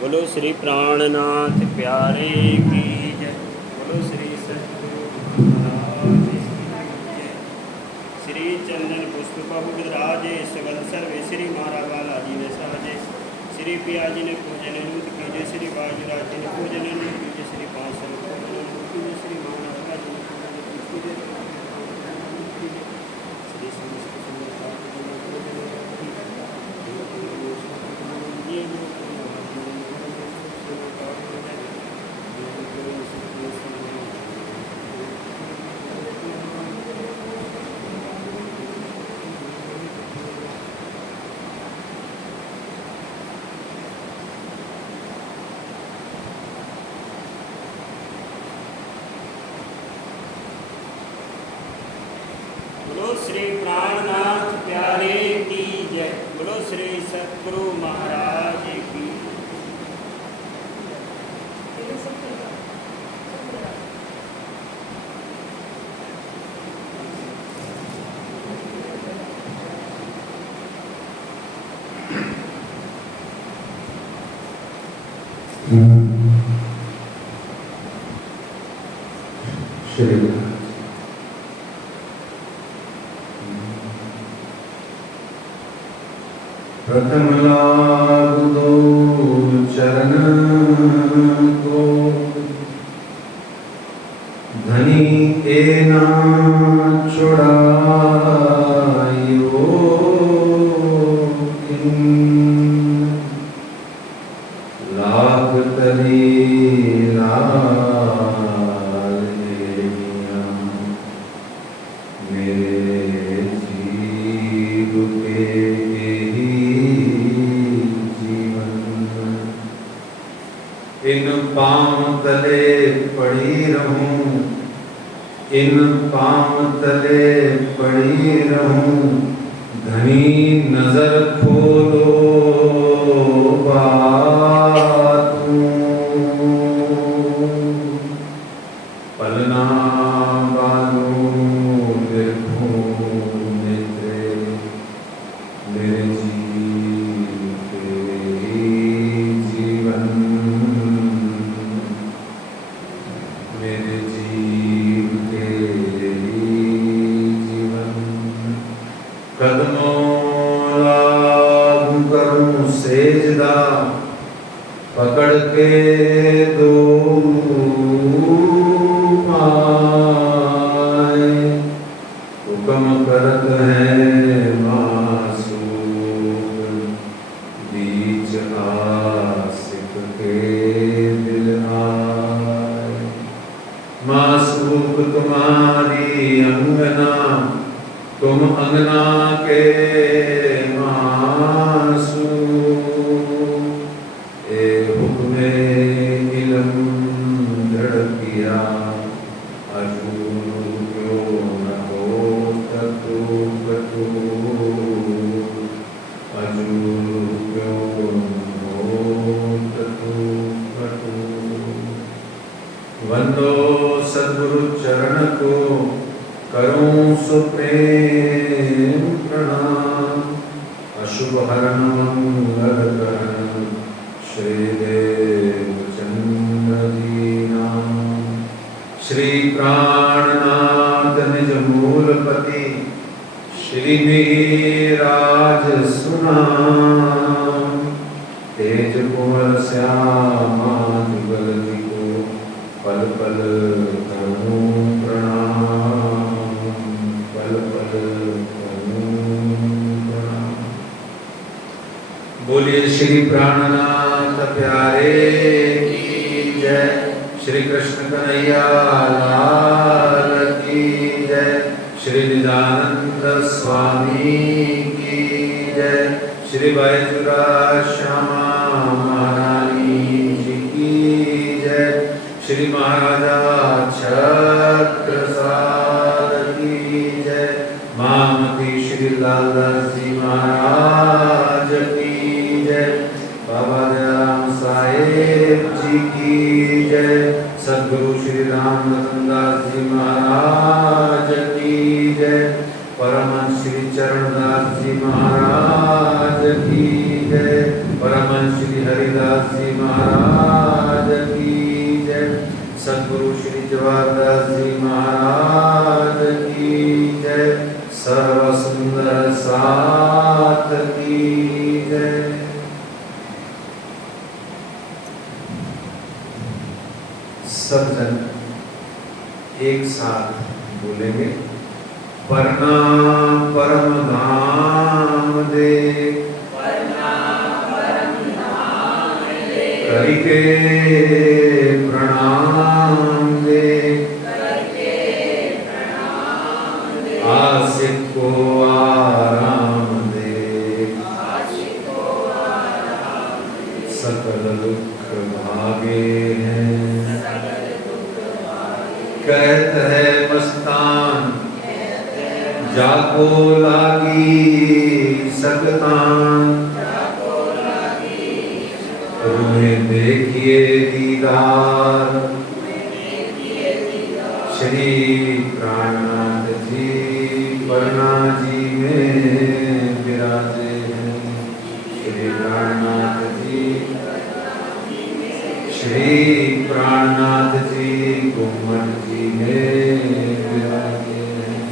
बोलो श्री प्राणनाथ प्यारे की जय। बोलो श्री सतगुरु महाराज की जय। श्री चंदन पुष्प बहु राजे सगल सर्वे श्री मारा बाला जी ने साजे। श्री पिया जी ने पूजन अनुत कीजिए। श्री बाजूराज जी ने पूजन अनुत कीजिए। श्री पांचल पूजन अनुत कीजिए। श्री मानवता जी ने पूजन अनुत कीजिए। श्री समस्त सुंदरता जी ने पूजन अनुत कीजिए। बोलो श्री प्राणनाथ प्यारे की जय। बोलो श्री सतगुरु महाराज की। श्री प्रथम लाग दो चरण को धनी के ना छुड़ायो लाख तरी लाल मेरे जीव के इन पांव तले पड़ी रहूं, इन पांव तले पड़ी रहूं, धनी नजर खोलो बातूं, पलना बालों देखूं नेत्रे मेरे पकड़ के दो पाए हुक्म करत है मासूम बीच आसिफ के दिल आए। मासूक तुम्हारी अंगना तुम अंगना के वंदो सद्गुरु चरण को करूं सुप्रेम प्रणाम। अशुभ हरण मंगल करण श्री देव चंद्र दीना। श्री प्राणनाथ निज मूलपति श्री राज सुनाम। तेज कुंवर श्यामा जुगल जी को पल पल करूं प्रणाम, पल पल करूं प्रणाम। बोलिए श्री प्राणनाथ प्यारे की जय। श्री कृष्ण कन्हैया लाल की जय। श्री निजानंद स्वामी की जय। श्री बैजुराज श्यामा महारानी जी की जय। श्री महाराजा छत्रसाल की जय। महामती श्री लालदास जी महाराज की जय। बाबा दयाराम साहेब जी की जय। सद्गुरु श्री राम रतन दास जी महाराज की जय। परमहंस श्री चरणदास जी महाराज हरिदास जी महाराज की जय। सद्गुरु श्री जवाहरदास जी महाराज की जय। सर्व सुंदर साथ की जय। सब जन एक साथ बोलेंगे। प्रणाम परम धाम दे, करके प्रणाम दे, आशिक को आराम दे, सकल दुख भागे हैं। कहत है मस्तान जाको लागी सकतान, तुम्हें देखिए दीदार श्री प्राणनाथ जी पन्ना जी में विराजे हैं। श्री प्राणनाथ जी, श्री प्राणनाथ जी कुम्मट जी में विराजे हैं।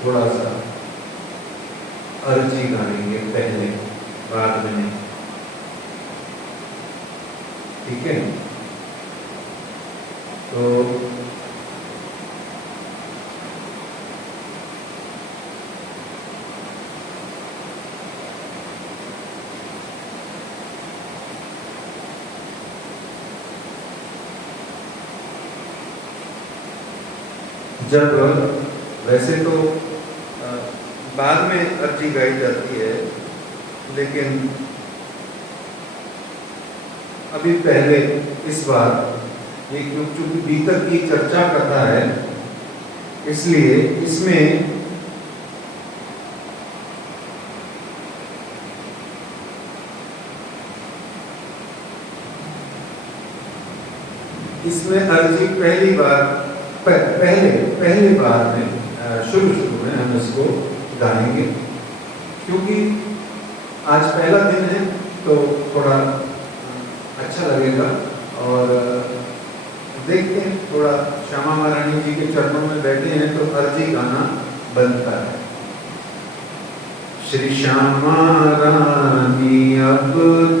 थोड़ा सा अर्जी गाएंगे पहले, बाद में नहीं, ठीक है? तो जब वैसे तो बाद में अर्जी गाई जाती है, लेकिन अभी पहले इस बार ये क्योंकि भीतर की चर्चा करता है, इसलिए इसमें अर्जी पहली बार पहले बार में शुरू में हम इसको गाएंगे, क्योंकि आज पहला दिन है तो थोड़ा अच्छा लगेगा। और देखते हैं, थोड़ा श्यामा महारानी जी के चरणों में बैठे हैं तो अर्जी गाना बनता है। श्री श्यामा रानी अब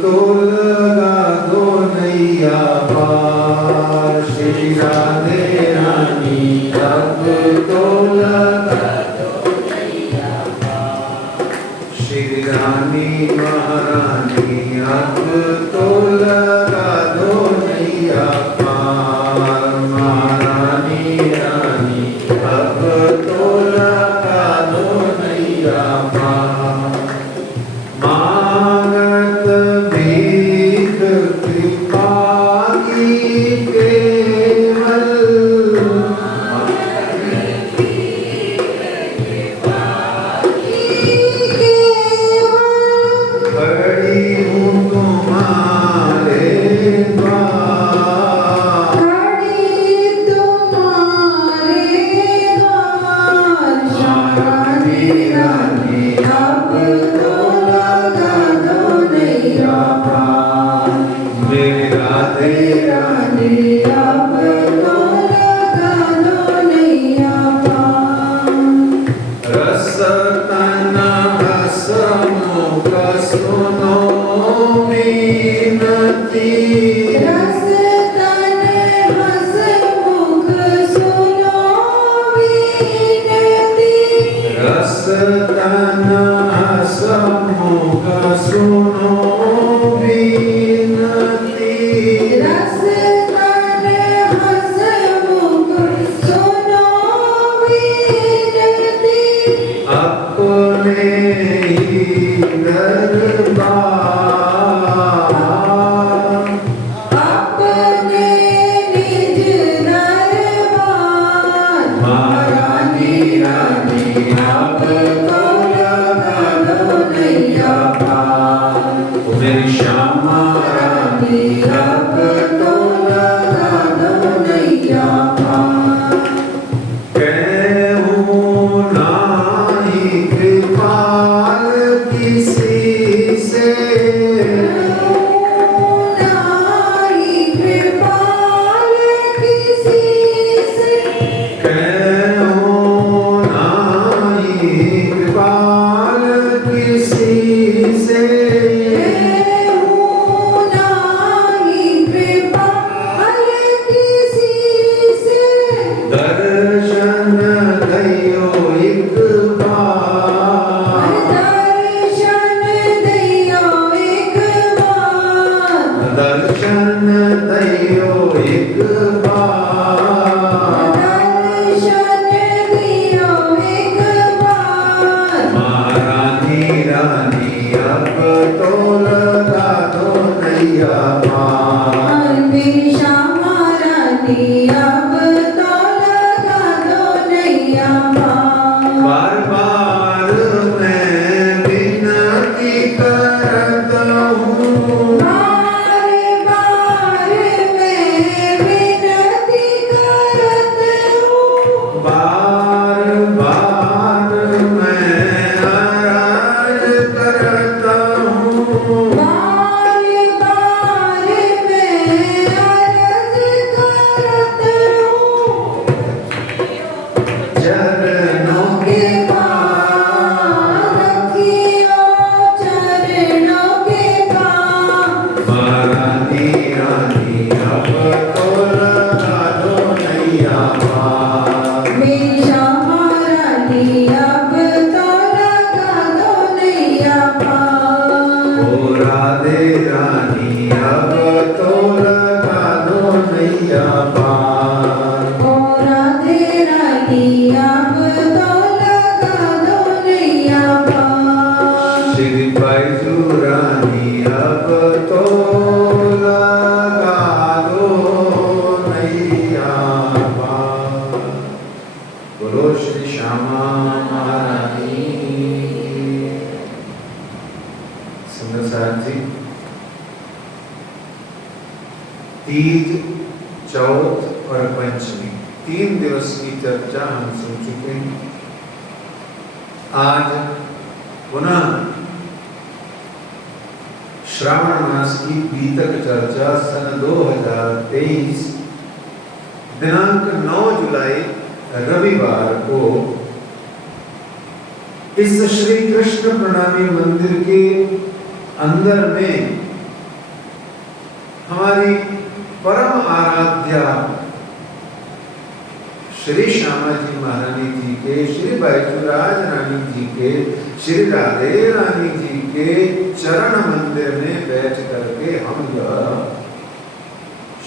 तो लगा दो नैया पार, श्री राधे रानी अब तो लगा दो नैया पार, श्री रानी महारानी अब तो लगा दो नैया पार, महारानी रानी अब तो लगा दो नैया पार। मांगत भीख कृपा की केवल, खड़ी हूँ तुम्हारे द्वार, नैया पार। मेरी श्यामा रानी अब तो लगा दो नैया पार। ओ राधे रानी अब तो लगा दो नैया पार। ओ राधे रानी अब तो लगा दो नैया पार। श्री बैजू रानी अब तो लगा दो नैया पार। बोलो श्री श्यामा महारानी। सुंदर साहब जी, तीज, चौथ और पंचमी 3 दिवस की चर्चा हम सुन चुके हैं। आज पुनः श्रावण मास की बीतक चर्चा सन 2023 दिनांक 9 जुलाई रविवार को इस श्री कृष्ण प्रणामी मंदिर के अंदर में हमारी परम आराध्या श्री श्यामा जी महारानी जी के, श्री बैजूराज रानी जी के, श्री राधे रानी जी के चरण मंदिर में बैठ करके हम यह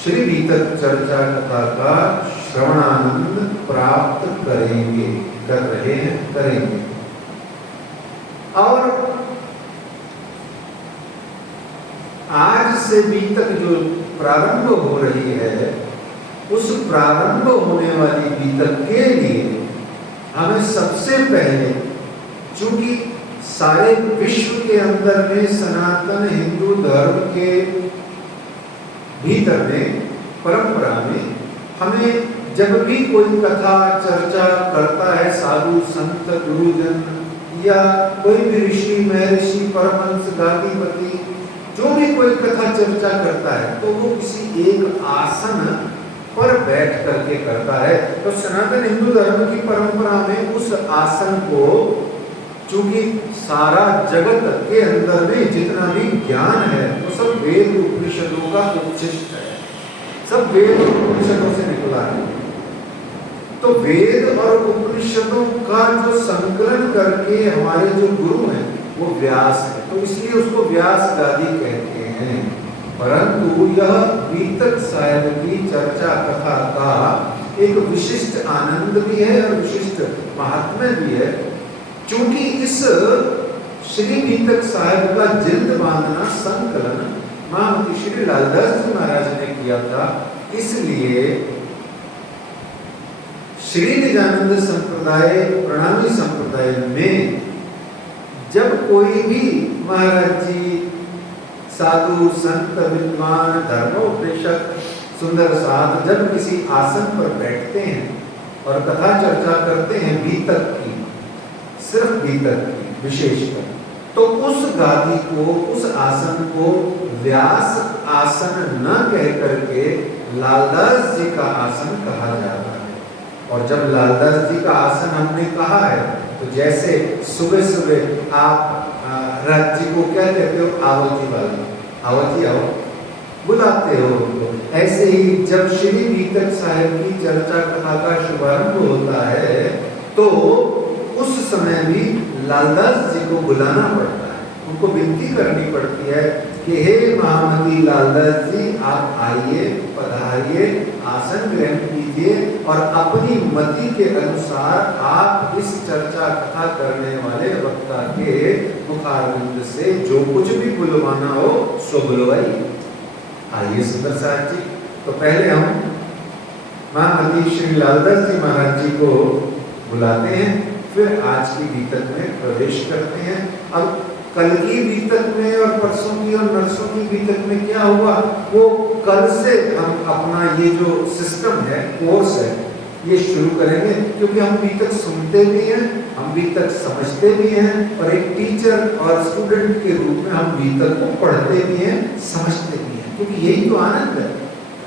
श्री बीतक चर्चा कथा का श्रवणानंद प्राप्त करेंगे, कर रहे हैं, करेंगे। और आज से बीतक जो प्रारंभ हो रही है, उस प्रारंभ होने वाली बीतक के लिए हमें सबसे पहले, चूंकि सारे विश्व के अंदर में सनातन हिंदू धर्म के भीतर में, परंपरा में, हमें जब भी कोई कथा चर्चा करता है साधु संत गुरुजन या कोई भी ऋषि महर्षि परमहंस गादीपति, जो भी कोई कथा चर्चा करता है तो वो किसी एक आसन पर बैठ करके करता है। तो सनातन हिंदू धर्म की परंपरा में उस आसन को, चूंकि सारा जगत के अंदर में जितना भी ज्ञान है वो सब वेद उपनिषदों का उच्छिष्ट है, सब वेद और उपनिषदों से निकला है। तो वेद और उपनिषदों का जो संकलन करके हमारे जो गुरु हैं वो व्यास है, तो इसलिए उसको व्यास गादी कहते हैं। परंतु यह बीतक साहिब की चर्चा कथा का एक विशिष्ट आनंद भी है और विशिष्ट महात्म्य भी है। चूंकि इस श्री बीतक साहिब का जिल्द बांधना संकलन महामती श्री लालदास जी महाराज ने किया था, इसलिए श्री निजानंद संप्रदाय, प्रणामी संप्रदाय में जब कोई भी महाराज जी साधु संत विद्वान धर्मोपदेशक सुंदर साध जब किसी आसन पर बैठते हैं और कथा चर्चा करते हैं बीतक की, सिर्फ बीतक की विशेषकर, तो उस गादी को, उस आसन को व्यास आसन न कह करके लालदास जी का आसन कहा जाता है। और जब लालदास जी का आसन हमने कहा है तो जैसे सुबह सुबह आप राज जी को क्या कहते हो, आवती वाला, आवती आओ बुलाते हो उनको, ऐसे ही जब श्री बीतक साहिब की चर्चा कथा का शुभारंभ होता है तो उस समय भी लालदास जी को बुलाना पड़ता है, उनको विनती करनी पड़ती है कि हे महामती लालदास जी, आप आइए, पधारिए, आसन ग्रहण कीजिए और अपनी मति के अनुसार आप इस चर्चा कथा करने वाले वक्ता के मुखारविंद से जो कुछ भी बुलवाना हो सो बुलवाइए। आइए सुंदर साहब जी, तो पहले हम महामती श्री लालदास जी महाराज जी को बुलाते हैं, फिर आज की बीतक में प्रवेश करते हैं। अब कल की बीतक में और परसों की और नरसों की बीतक में क्या हुआ, वो कल से हम अपना ये जो सिस्टम है, कोर्स है, ये शुरू करेंगे, क्योंकि हम बीतक सुनते भी हैं, हम बीतक समझते भी हैं और एक टीचर और स्टूडेंट के रूप में हम बीतक को पढ़ते भी हैं, समझते भी हैं, क्योंकि यही तो आनंद है।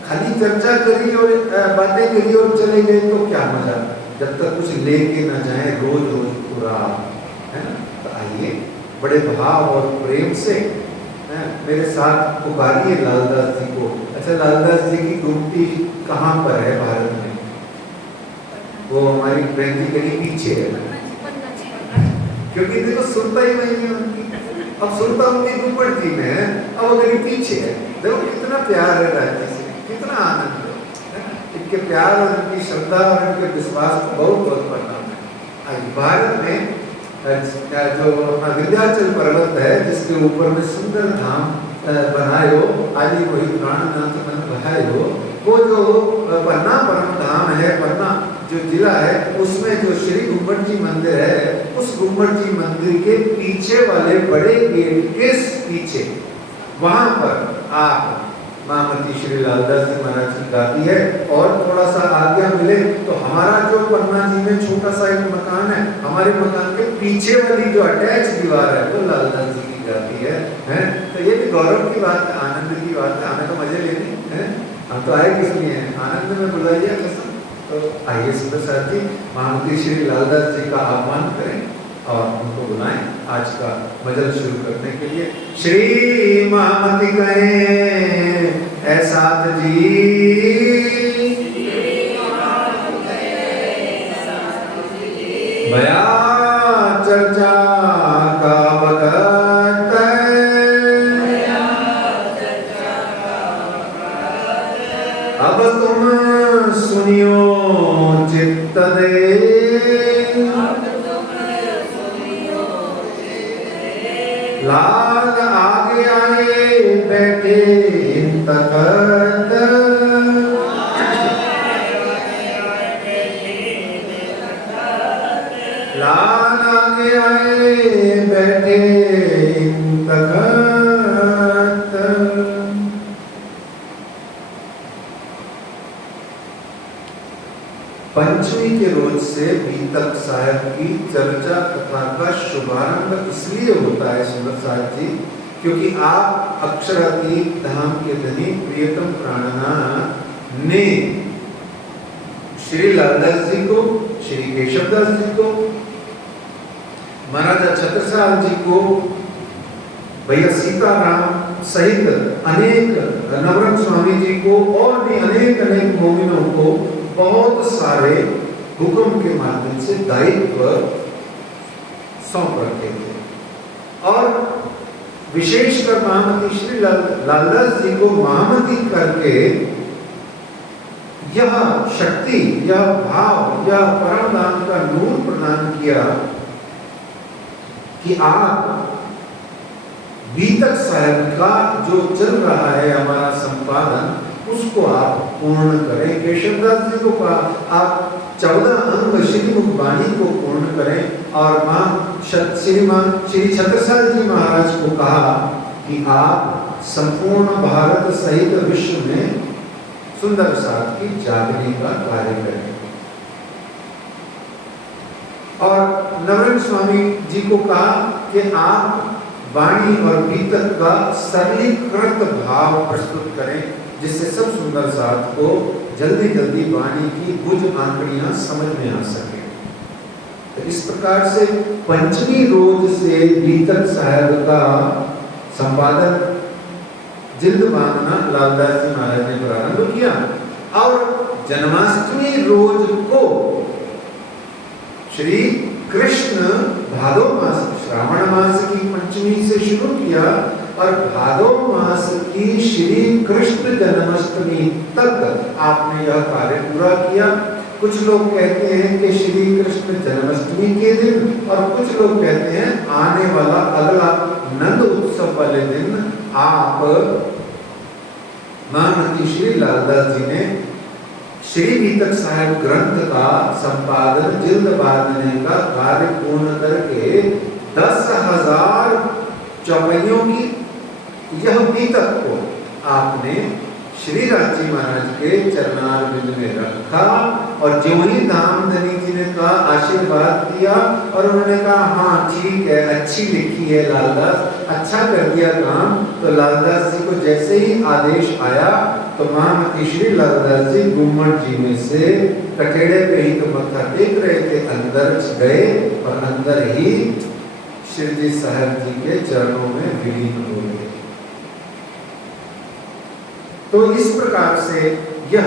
खाली चर्चा करी और बातें करी और चले गए तो क्या मजा, जब तक कुछ लेके ना जाए रोज रोज पूरा, है ना। तो आइए बड़े भाव और प्रेम से मेरे साथ पुकारिए लालदास जी को। अच्छा, लालदास जी की गुमटी कहाँ पर है भारत में? वो हमारी प्रेम की कहीं पीछे है, क्योंकि देखो सुनता ही नहीं है उनकी। अब सुनता उनकी गुम्बद जी में है, अब वो कहीं पीछे है। देखो कितना प्यार है राज्य से, कितना आनंद है। इनके प्यार और इनकी श्रद्धा और इनके विश्वास को बहुत बहुत प्रणाम है। आज भारत में जो अपना विंध्याचल पर्वत है, जिसके ऊपर में सुंदर धाम बनायो, आदि वही प्राणनाथ मन बहायो, वो जो पन्ना परम धाम है, पन्ना जो जिला है, उसमें जो श्री गुम्बद जी मंदिर है, उस गुम्बद जी मंदिर के पीछे वाले बड़े गेट के पीछे, वहां पर आप महामती श्री लालदास जी महाराज की गादी है। और थोड़ा सा आज्ञा मिले तो हमारा जो पन्ना जी में छोटा सा एक मकान है, हमारे मकान के पीछे वाली जो अटैच दीवार है, वो लालदास जी की गादी है। तो ये भी गौरव की बात है, आनंद की बात है। हमें तो मजे लेने हैं, हम तो आए किस लिए हैं, आनंद में बुलाइए कसम। तो आइए सुंदर साथ जी महामती श्री लालदास जी का आह्वान करें और उनको बुलाएं आज का मजल शुरू करने के लिए। श्री महामती कहें ऐसा जी, भया चर्चा का वक्त, अब तुम सुनियो चित्त दे, लाल आगे आए बैठे तखत, लाल आगे आए बैठे तखत। पंचमी के रोज से बीतक साहब की चर्चा कथा का शुभारंभ इसलिए होता है सुंदर साहब जी, क्योंकि आप अक्षरातीत धाम के धनी प्रियतम प्राणनाथ ने श्री लालदास जी को, श्री केशवदास जी को, महाराजा छत्रसाल जी को, भैया सीताराम सहित अनेक नवरंग स्वामी जी को और भी अनेक अनेक मोमिनों को बहुत सारे हुक्म के माध्यम से दायित्व सौंप रखे थे। और विशेषकर महामती श्री लालदास जी को महामती करके यह शक्ति, यह भाव, यह परम दान का नूर प्रदान किया कि आप बीतक साहब का जो चल रहा है हमारा संपादन, उसको आप पूर्ण करें। केशवदास जी को कहा आप 14 अंग श्रीमुख वाणी को पूर्ण करें और श्री छत्रसाल जी महाराज को कहा कि आप संपूर्ण भारत सहित विश्व में सुंदर साथ की जागने का कार्य करें। और नवरंग स्वामी जी को कहा कि आप वाणी और बीतक का सरलीकृत भाव प्रस्तुत करें, जिससे सब सुंदर साथ को जल्दी जल्दी वाणी की कुछ आंकड़ियां समझ में आ सके। तो इस प्रकार से पंचमी रोज से बीतक साहब का संपादन जिल्द बांधना लालदास जी महाराज ने प्रारंभ किया। और जन्माष्टमी रोज को श्री कृष्ण भादो मास, श्रावण मास की पंचमी से शुरू किया और भादो मास की श्री कृष्ण जन्माष्टमी तक आपने यह कार्य पूरा किया। कुछ लोग कहते हैं कि श्री कृष्ण जन्माष्टमी के दिन, और कुछ लोग कहते हैं आने वाला अगला नंद उत्सव वाले दिन आप महामती श्री लालदास जी ने श्री बीतक साहब ग्रंथ का संपादन जिल्द बांधने का कार्य पूर्ण करके 10,000 चौपाइयों की यह बीतक को आपने श्री राजी महाराज के चरणारविंद में रखा। और जो ही धामधनी जी ने कहा, आशीर्वाद दिया और उन्होंने कहा हाँ ठीक है, अच्छी लिखी है लालदास, अच्छा कर दिया काम। तो लालदास जी को जैसे ही आदेश आया तो महामती श्री लालदास जी गुम्मट जी में से कठेड़े पे ही तो मत्था टेक रहे थे, अंदर गए और अंदर ही श्री साहब जी के चरणों में विलीन हो गए। तो इस प्रकार से यह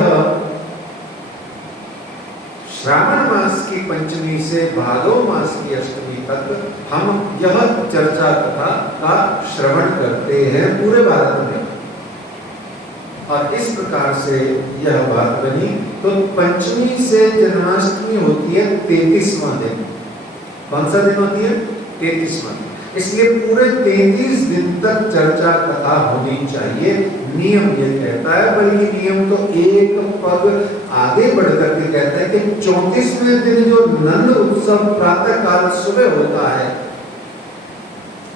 श्रावण मास की पंचमी से भादो मास की अष्टमी तक हम यह चर्चा कथा का श्रवण करते हैं पूरे भारत में। और इस प्रकार से यह बात बनी। तो पंचमी से जन्माष्टमी होती है 33वां दिन। कौन सा दिन होती है? 33वां दिन। इसलिए पूरे 33 दिन तक चर्चा कथा होनी चाहिए, नियम ये कहता है। बल्कि नियम तो एक पग आगे बढ़ करके कहता है कि 34वें दिन जो नंद उत्सव प्रातः काल सुबह होता है,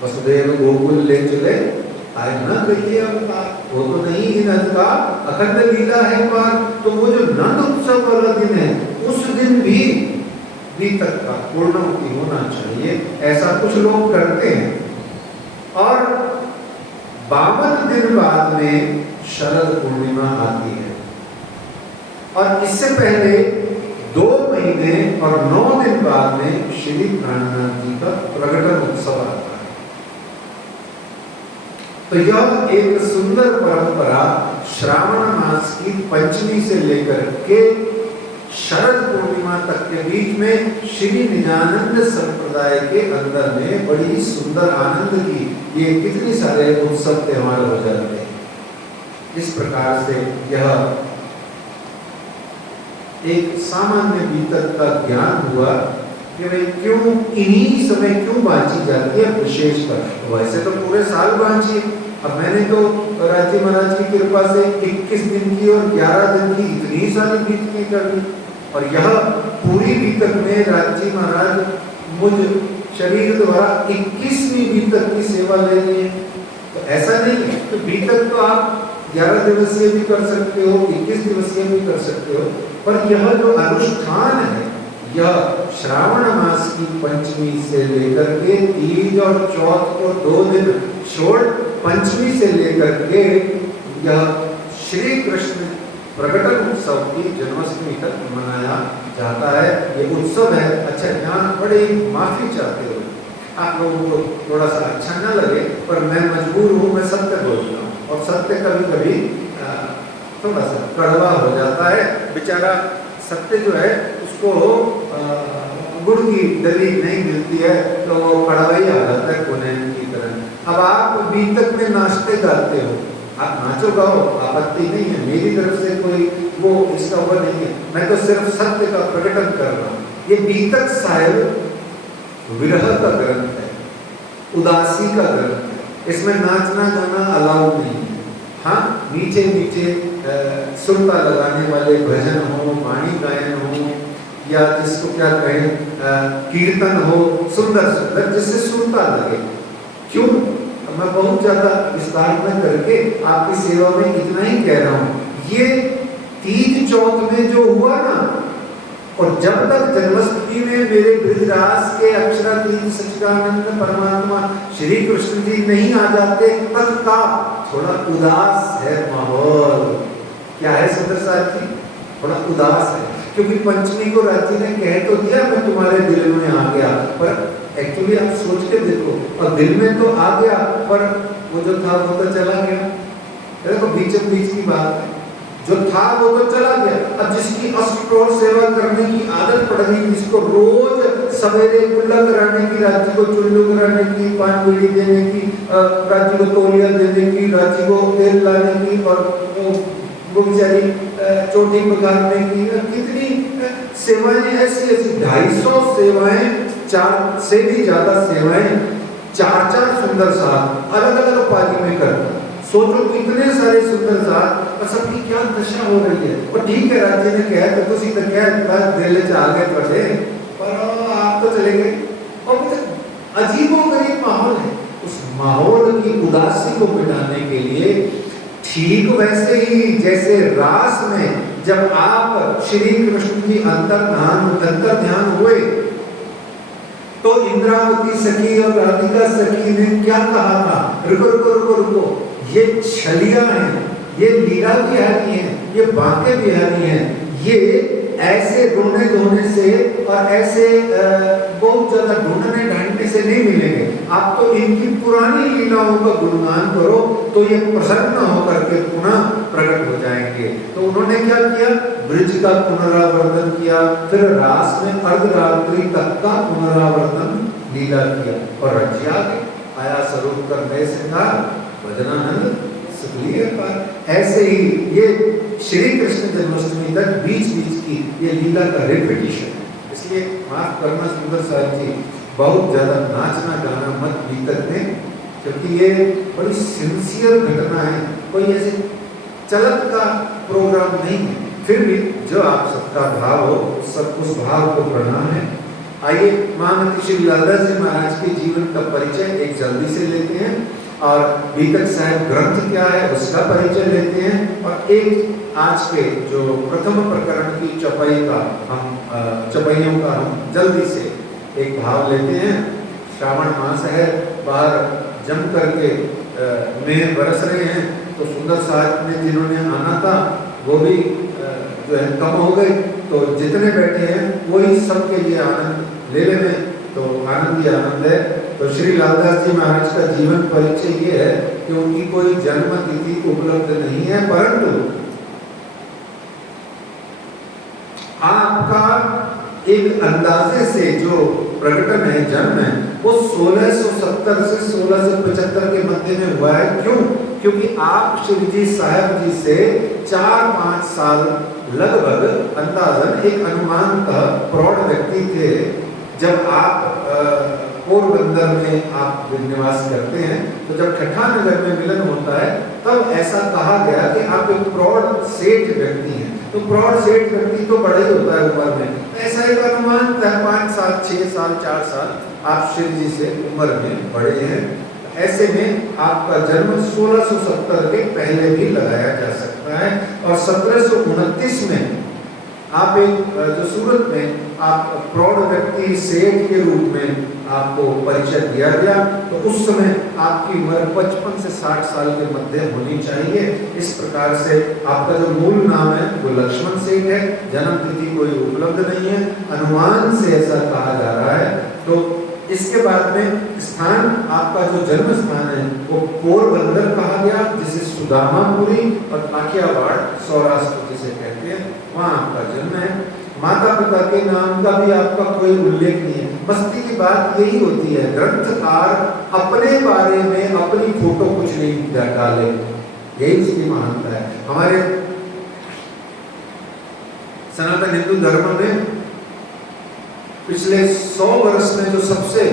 वसुदेव गोकुल ले चले आए न कहिए अवतार, वो तो नहीं इन का अखंड लीला है पार। तो वो जो नंद उत्सव वाला दिन है, उस दिन भी तक का पूर्णमुखी होना चाहिए, ऐसा कुछ लोग करते हैं। और 52 दिन बाद में शरद पूर्णिमा आती है, और इससे पहले 2 महीने और 9 दिन बाद में श्री प्राणनाथ जी का प्रकटन उत्सव आता है। तो यह एक सुंदर परंपरा श्रावण मास की पंचमी से लेकर के शरद पूर्णिमा तक के बीच में श्री निजानंद संप्रदाय के अंदर में बड़ी सुंदर आनंद की ये कितने सारे उत्सव त्योहार हो जाते हैं। इस प्रकार से यह एक सामान्य बीतक का ज्ञान हुआ कि भाई क्यों इन्हीं समय क्यों बांची जाती है विशेषकर। वैसे तो पूरे साल बांची, अब मैंने तो राजी महाराज की कृपा से 21 दिन की और 11 दिन की इतनी सारी बीतकें कर दी। और यह पूरी बीतक में राजी महाराज मुझ शरीर द्वारा 21वीं बीतक की सेवा ले रही है। तो ऐसा नहीं है तो बीतक तो आप 11 दिवसीय भी कर सकते हो, 21 दिवसीय भी कर सकते हो, पर यह जो अनुष्ठान है यह श्रावण मास की पंचमी से लेकर के तीज और चौथ को 2 दिन छोड़ पंचमी से लेकर के यह श्री कृष्ण प्रकटन उत्सव की जन्माष्टमी तक मनाया जाता है। ये उत्सव है। अच्छा, यहाँ बड़े माफी चाहते हो आप लोगों को थोड़ा सा अच्छा न लगे, पर मैं मजबूर हूँ, मैं सत्य बोलता हूँ, और सत्य कभी कभी थोड़ा सा कड़वा हो जाता है। बेचारा सत्य जो है उसको गुड़ की दली नहीं मिलती है तो वो कड़वा ही आ जाता है कोने की तरह। अब आप बीतक में नाचते गाते हो, आप नाचो गाओ, आपत्ति नहीं है, मेरी तरफ से कोई वो इसका वो नहीं है, मैं तो सिर्फ सत्य का प्रकटन कर रहा हूँ। ये बीतक साहिब विरह का ग्रंथ है, उदासी का ग्रंथ है, इसमें नाचना गाना अलाउ नहीं है। हाँ, नीचे नीचे सुरता लगाने वाले भजन हो, वाणी गायन हो, या जिसको क्या कहें कीर्तन हो, सुंदर सुंदर जिससे सुरता लगे। क्यों? मैं बहुत ज्यादा विस्तार में करके आपकी सेवा में इतना ही कह रहा हूँ। ये तीज चौथ में जो हुआ ना, और जब तक जन्माष्टमी में मेरे ब्रजराज के अक्षरातीत सच्चिदानंद परमात्मा श्री कृष्ण जी नहीं आ जाते, तब का थोड़ा उदास है माहौल। क्या है सुंदर साहब जी? थोड़ा उदास है, क्योंकि पंचमी को राजी ने कह तो दिया मैं तुम्हारे दिल में आ गया, पर एक्चुअली आप सोच के देखो, और दिल में तो आ गया पर वो जो था वो तो चला गया। देखो बीचों बीच की बात है, जो था वो तो चला गया। अब जिसकी अष्टप्रहर सेवा करने की आदत पड़ गई, जिसको रोज सवेरे कुल्ला कराने की, राज्य को चुल्लू कराने की, पान बीड़ी देने की, राज्य को तौलिया देने की, राज्य को तेल लाने की, और वो बेचारी चोटी पकाने की, कितनी सेवाएं ऐसी ऐसी 250 सेवाएं, 4 से भी ज्यादा सेवाएं, 4 सुंदर साथ अलग अलग पारी में करता। सोचो कितने सारे सुंदर साथ और सबकी क्या दशा हो रही है। और ठीक है, राज्य ने कहा तो तुसी तो कह दिल च आ गए पड़े, पर आप तो चले गए। और अजीबोगरीब माहौल है। उस माहौल की उदासी को मिटाने के लिए ठीक वैसे ही जैसे रास में जब आप श्री कृष्ण की अंतर ध्यान हुए, तो इंद्रावती सखी और राधिका सखी ने क्या कहा था? रुको रुको रुको रुको, ये छलियां हैं, ये लीला बिहारी हैं, ये बांके बिहारी हैं, ये ऐसे रोने धोने से और ऐसे बहुत ज्यादा ढूंढने ढांढने से नहीं मिलेंगे। आप तो इनकी पुरानी लीलाओं का गुणगान करो तो ये प्रसन्न होकर के पुनः प्रकट हो जाएंगे। तो उन्होंने क्या किया? ब्रिज का पुनरावर्तन किया, फिर रास में अर्धरात्रि तक का पुनरावर्तन लीला किया और रजिया आया स्वरूप करने सिंगार भजनानंद सुखलिए पर। ऐसे ही ये श्री कृष्ण जन्माष्टमी तक बीच बीच की ये लीला का रिपीटिशन है। इसलिए माफ करना सुंदर साहब जी, बहुत ज्यादा नाचना गाना मत बीतक में, क्योंकि ये बड़ी सिंसियर घटना है, कोई ऐसे चलत का प्रोग्राम नहीं है। फिर भी जो आप सबका भाव हो, सब उस भाव को प्रणाम है। आइए महामती श्री लालदास जी महाराज के जीवन का परिचय एक जल्दी से लेते हैं और बीतक साहिब ग्रंथ क्या है उसका परिचय लेते हैं, और एक आज के जो प्रथम प्रकरण की चौपाई का हम चौपाइयों का हम जल्दी से एक भाव लेते हैं। श्रावण मास है, बाहर जम करके मेघ बरस रहे हैं, तो सुंदर साहब में जिन्होंने आना था वो भी जो है कम हो गई, तो जितने बैठे हैं वही सबके लिए आनंद ले लेने, तो आनंद ही आनंद है। तो श्री लालदास जी महाराज का जीवन परिचय ये है कि उनकी कोई जन्म तिथि उपलब्ध नहीं है, परंतु आपका एक अंदाजे से जो प्रकटन है, जन्म है, वो 1670 से 1675 के मध्य में हुआ है। क्यों? क्योंकि आप श्री जी साहब जी से 4-5 साल लगभग अंदाजन एक अनुमान का प्रौढ़ व्यक्ति थे। जब आप पोरबंदर में आप निवास करते हैं, तो जब ठट्ठा नगर में मिलन होता है, तब ऐसा कहा गया कि आप एक प्रौढ़ सेठ व्यक्ति हैं। तो प्रौढ़ सेठ व्यक्ति तो बड़ा ही होता है उम्र में, ऐसा एक अनुमान था, 5 साल 6 साल 4 साल आप श्री जी से उम्र में बड़े हैं। ऐसे में आपका जन्म 1670 के पहले भी लगाया जा सकता है, और 1729 में आप एक जो सूरत में आप प्रौढ़ व्यक्ति सेठ के रूप में आपको परिचय दिया गया, तो उस समय आपकी उम्र 55 से 60 साल के मध्य होनी चाहिए। इस प्रकार से आपका जो मूल नाम है वो लक्ष्मण सेठ है, जन्म तिथि कोई उपलब्ध नहीं है, अनुमान से ऐसा कहा जा रहा है। तो इसके बाद में स्थान, आपका जो जन्म स्थान है वो पोरबंदर कहा गया, जिसे सुदामापुरी और काठियावाड़ सौराष्ट्र जिसे कहते हैं, वहाँ आपका जन्म है। माता पिता के नाम का भी आपका कोई उल्लेख नहीं है। मस्ती की बात यही होती है, ग्रंथकार अपने बारे में अपनी फोटो कुछ नहीं डाले, यही उसकी महानता है। हमारे सनातन हिंदू धर्म में पिछले 100 वर्ष में जो सबसे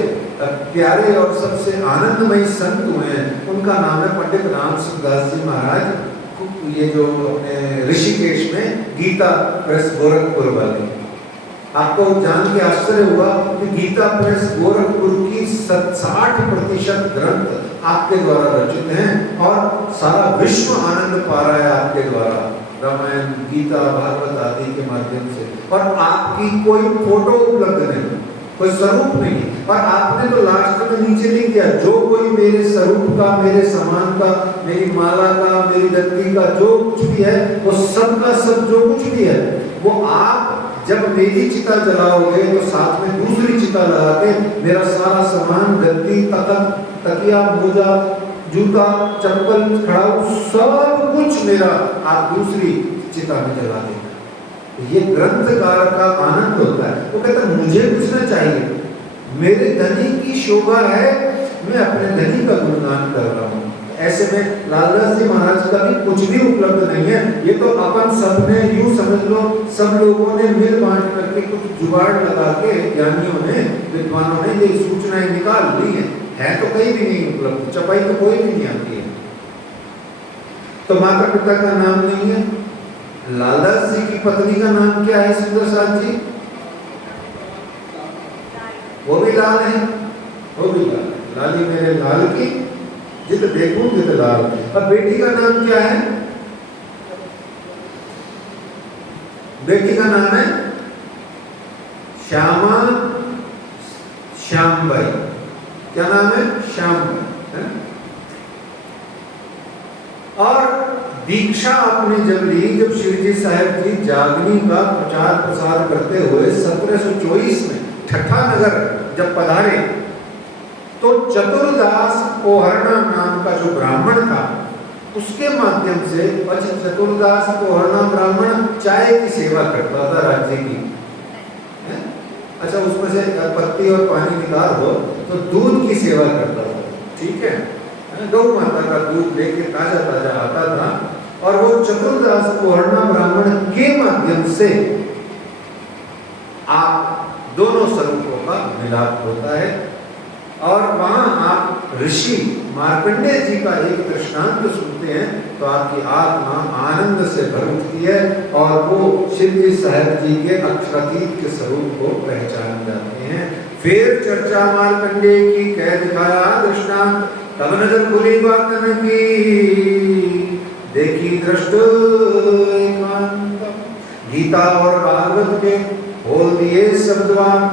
प्यारे और सबसे आनंदमयी संत हुए हैं, उनका नाम है पंडित राम सुखदास जी महाराज। ये जो अपने ऋषिकेश में गीता प्रेस गोरखपुर वाले, आपको जान के आश्चर्य हुआ कि गीता प्रेस गोरखपुर की 60% ग्रंथ आपके द्वारा रचित हैं, और सारा विश्व आनंद पा रहा है आपके द्वारा, रामायण, गीता, भागवत आदि के माध्यम से। और आपकी कोई फोटो उपलब्ध नहीं, कोई स्वरूप नहीं, और आपने तो लास्ट में नीचे लिख दिया, जो कोई मेरे स्वरूप का, मेरे समान का, मेरी माला का, मेरी गद्दी का जो कुछ भी है, वो सब का सब जो कुछ भी है, वो आप जब मेरी चिता जलाओगे तो साथ में दूसरी चिता लगा के मेरा सारा सामान, गद्दी, तख्त, तकिया, मोजा, जूता, चप्पल, खड़ाऊ, सब कुछ मेरा आप दूसरी चिता में जला देना। ये ग्रंथकार का आनंद होता है। वो कहता है मुझे कुछ ना चाहिए, मेरे धनी की शोभा है, मैं अपने धनी का गुणगान कर रहा हूँ। ऐसे में लालदास जी महाराज का भी कुछ भी उपलब्ध नहीं है। ये तो अपन सबने, यूं समझ लो, सब लोगों ने मिल बांट करके कुछ जुगाड़ लगा के, ज्ञानियों ने, विद्वानों ने ये सूचनाएं निकाल ली है तो कहीं भी नहीं उपलब्ध, चपाई तो कोई भी नहीं आती है। तो माता पिता का नाम नहीं है। लालदास जी की पत्नी का नाम क्या है सुंदर साथ जी? वो भी लाल है, वो भी लाल, लाली मेरे लाल की जित देखूं जित लाल। अब बेटी का नाम क्या है? बेटी का नाम है श्यामा, श्यामबाई। क्या नाम है? श्यामबाई। और दीक्षा आपने जब ली, जब शिवजी साहब जी जागनी का प्रचार प्रसार करते हुए 1724 में ठट्ठा नगर जब पधारे, तो चतुरदास ओहरणा नाम का जो ब्राह्मण था, उसके माध्यम से चतुर्दास कोहरणा ब्राह्मण चाय की सेवा करता था राज्य की। अच्छा, उसमें से पत्ती और पानी निकाल दो तो दूध की सेवा करता था, ठीक है। गौ माता का दूध लेके ताजा ताजा आता था और वो चतुर्दास कोहरणा ब्राह्मण के माध्यम से आप दोनों स्वरूपों का मिलाप होता है। और वहां आप ऋषि मार्कंडेय जी का एक दृष्टांत सुनते हैं तो आपकी आत्मा आनंद से भर उठती है और वो श्री साहिब जी के अक्षरातीत के स्वरूप को पहचान जाते हैं। फिर चर्चा मार्कंडेय की कह दिखाया दृष्टांत, तब नजर खुली बातन की, देखी दृष्ट एकांत। गीता और भागवत के बोल दिए शब्दवान,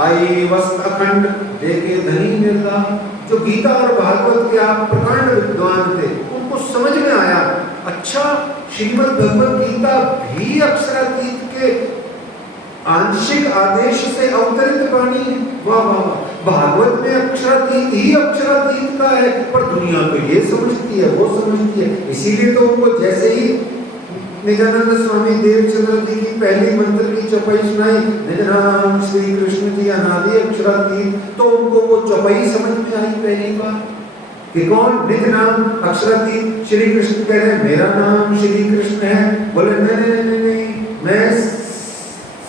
आई वस्त अखंड, देखे धनी निर्ला। जो गीता और भागवत के आप प्रकांड विद्वान थे उनको समझ में आया, अच्छा श्रीमद् भगवत गीता भी अक्षरातीत के आंशिक आदेश से अवतरित वाणी है। वाह वाह वाह, भागवत में अक्षरातीत ही अक्षरातीत का है, पर दुनिया तो ये समझती है वो समझती है। इसीलिए तो उनको जैसे ही निजानंद स्वामी देवचंद्र जी की पहली मंत्र की चौपाई सुनाई, निज नाम श्री कृष्ण जी अनादि अक्षरातीत, तो उनको वो चौपाई समझ में आई पहली बार कि कौन निज नाम अक्षरातीत। श्री कृष्ण कह रहे मेरा नाम श्री कृष्ण है, बोले नहीं, मैं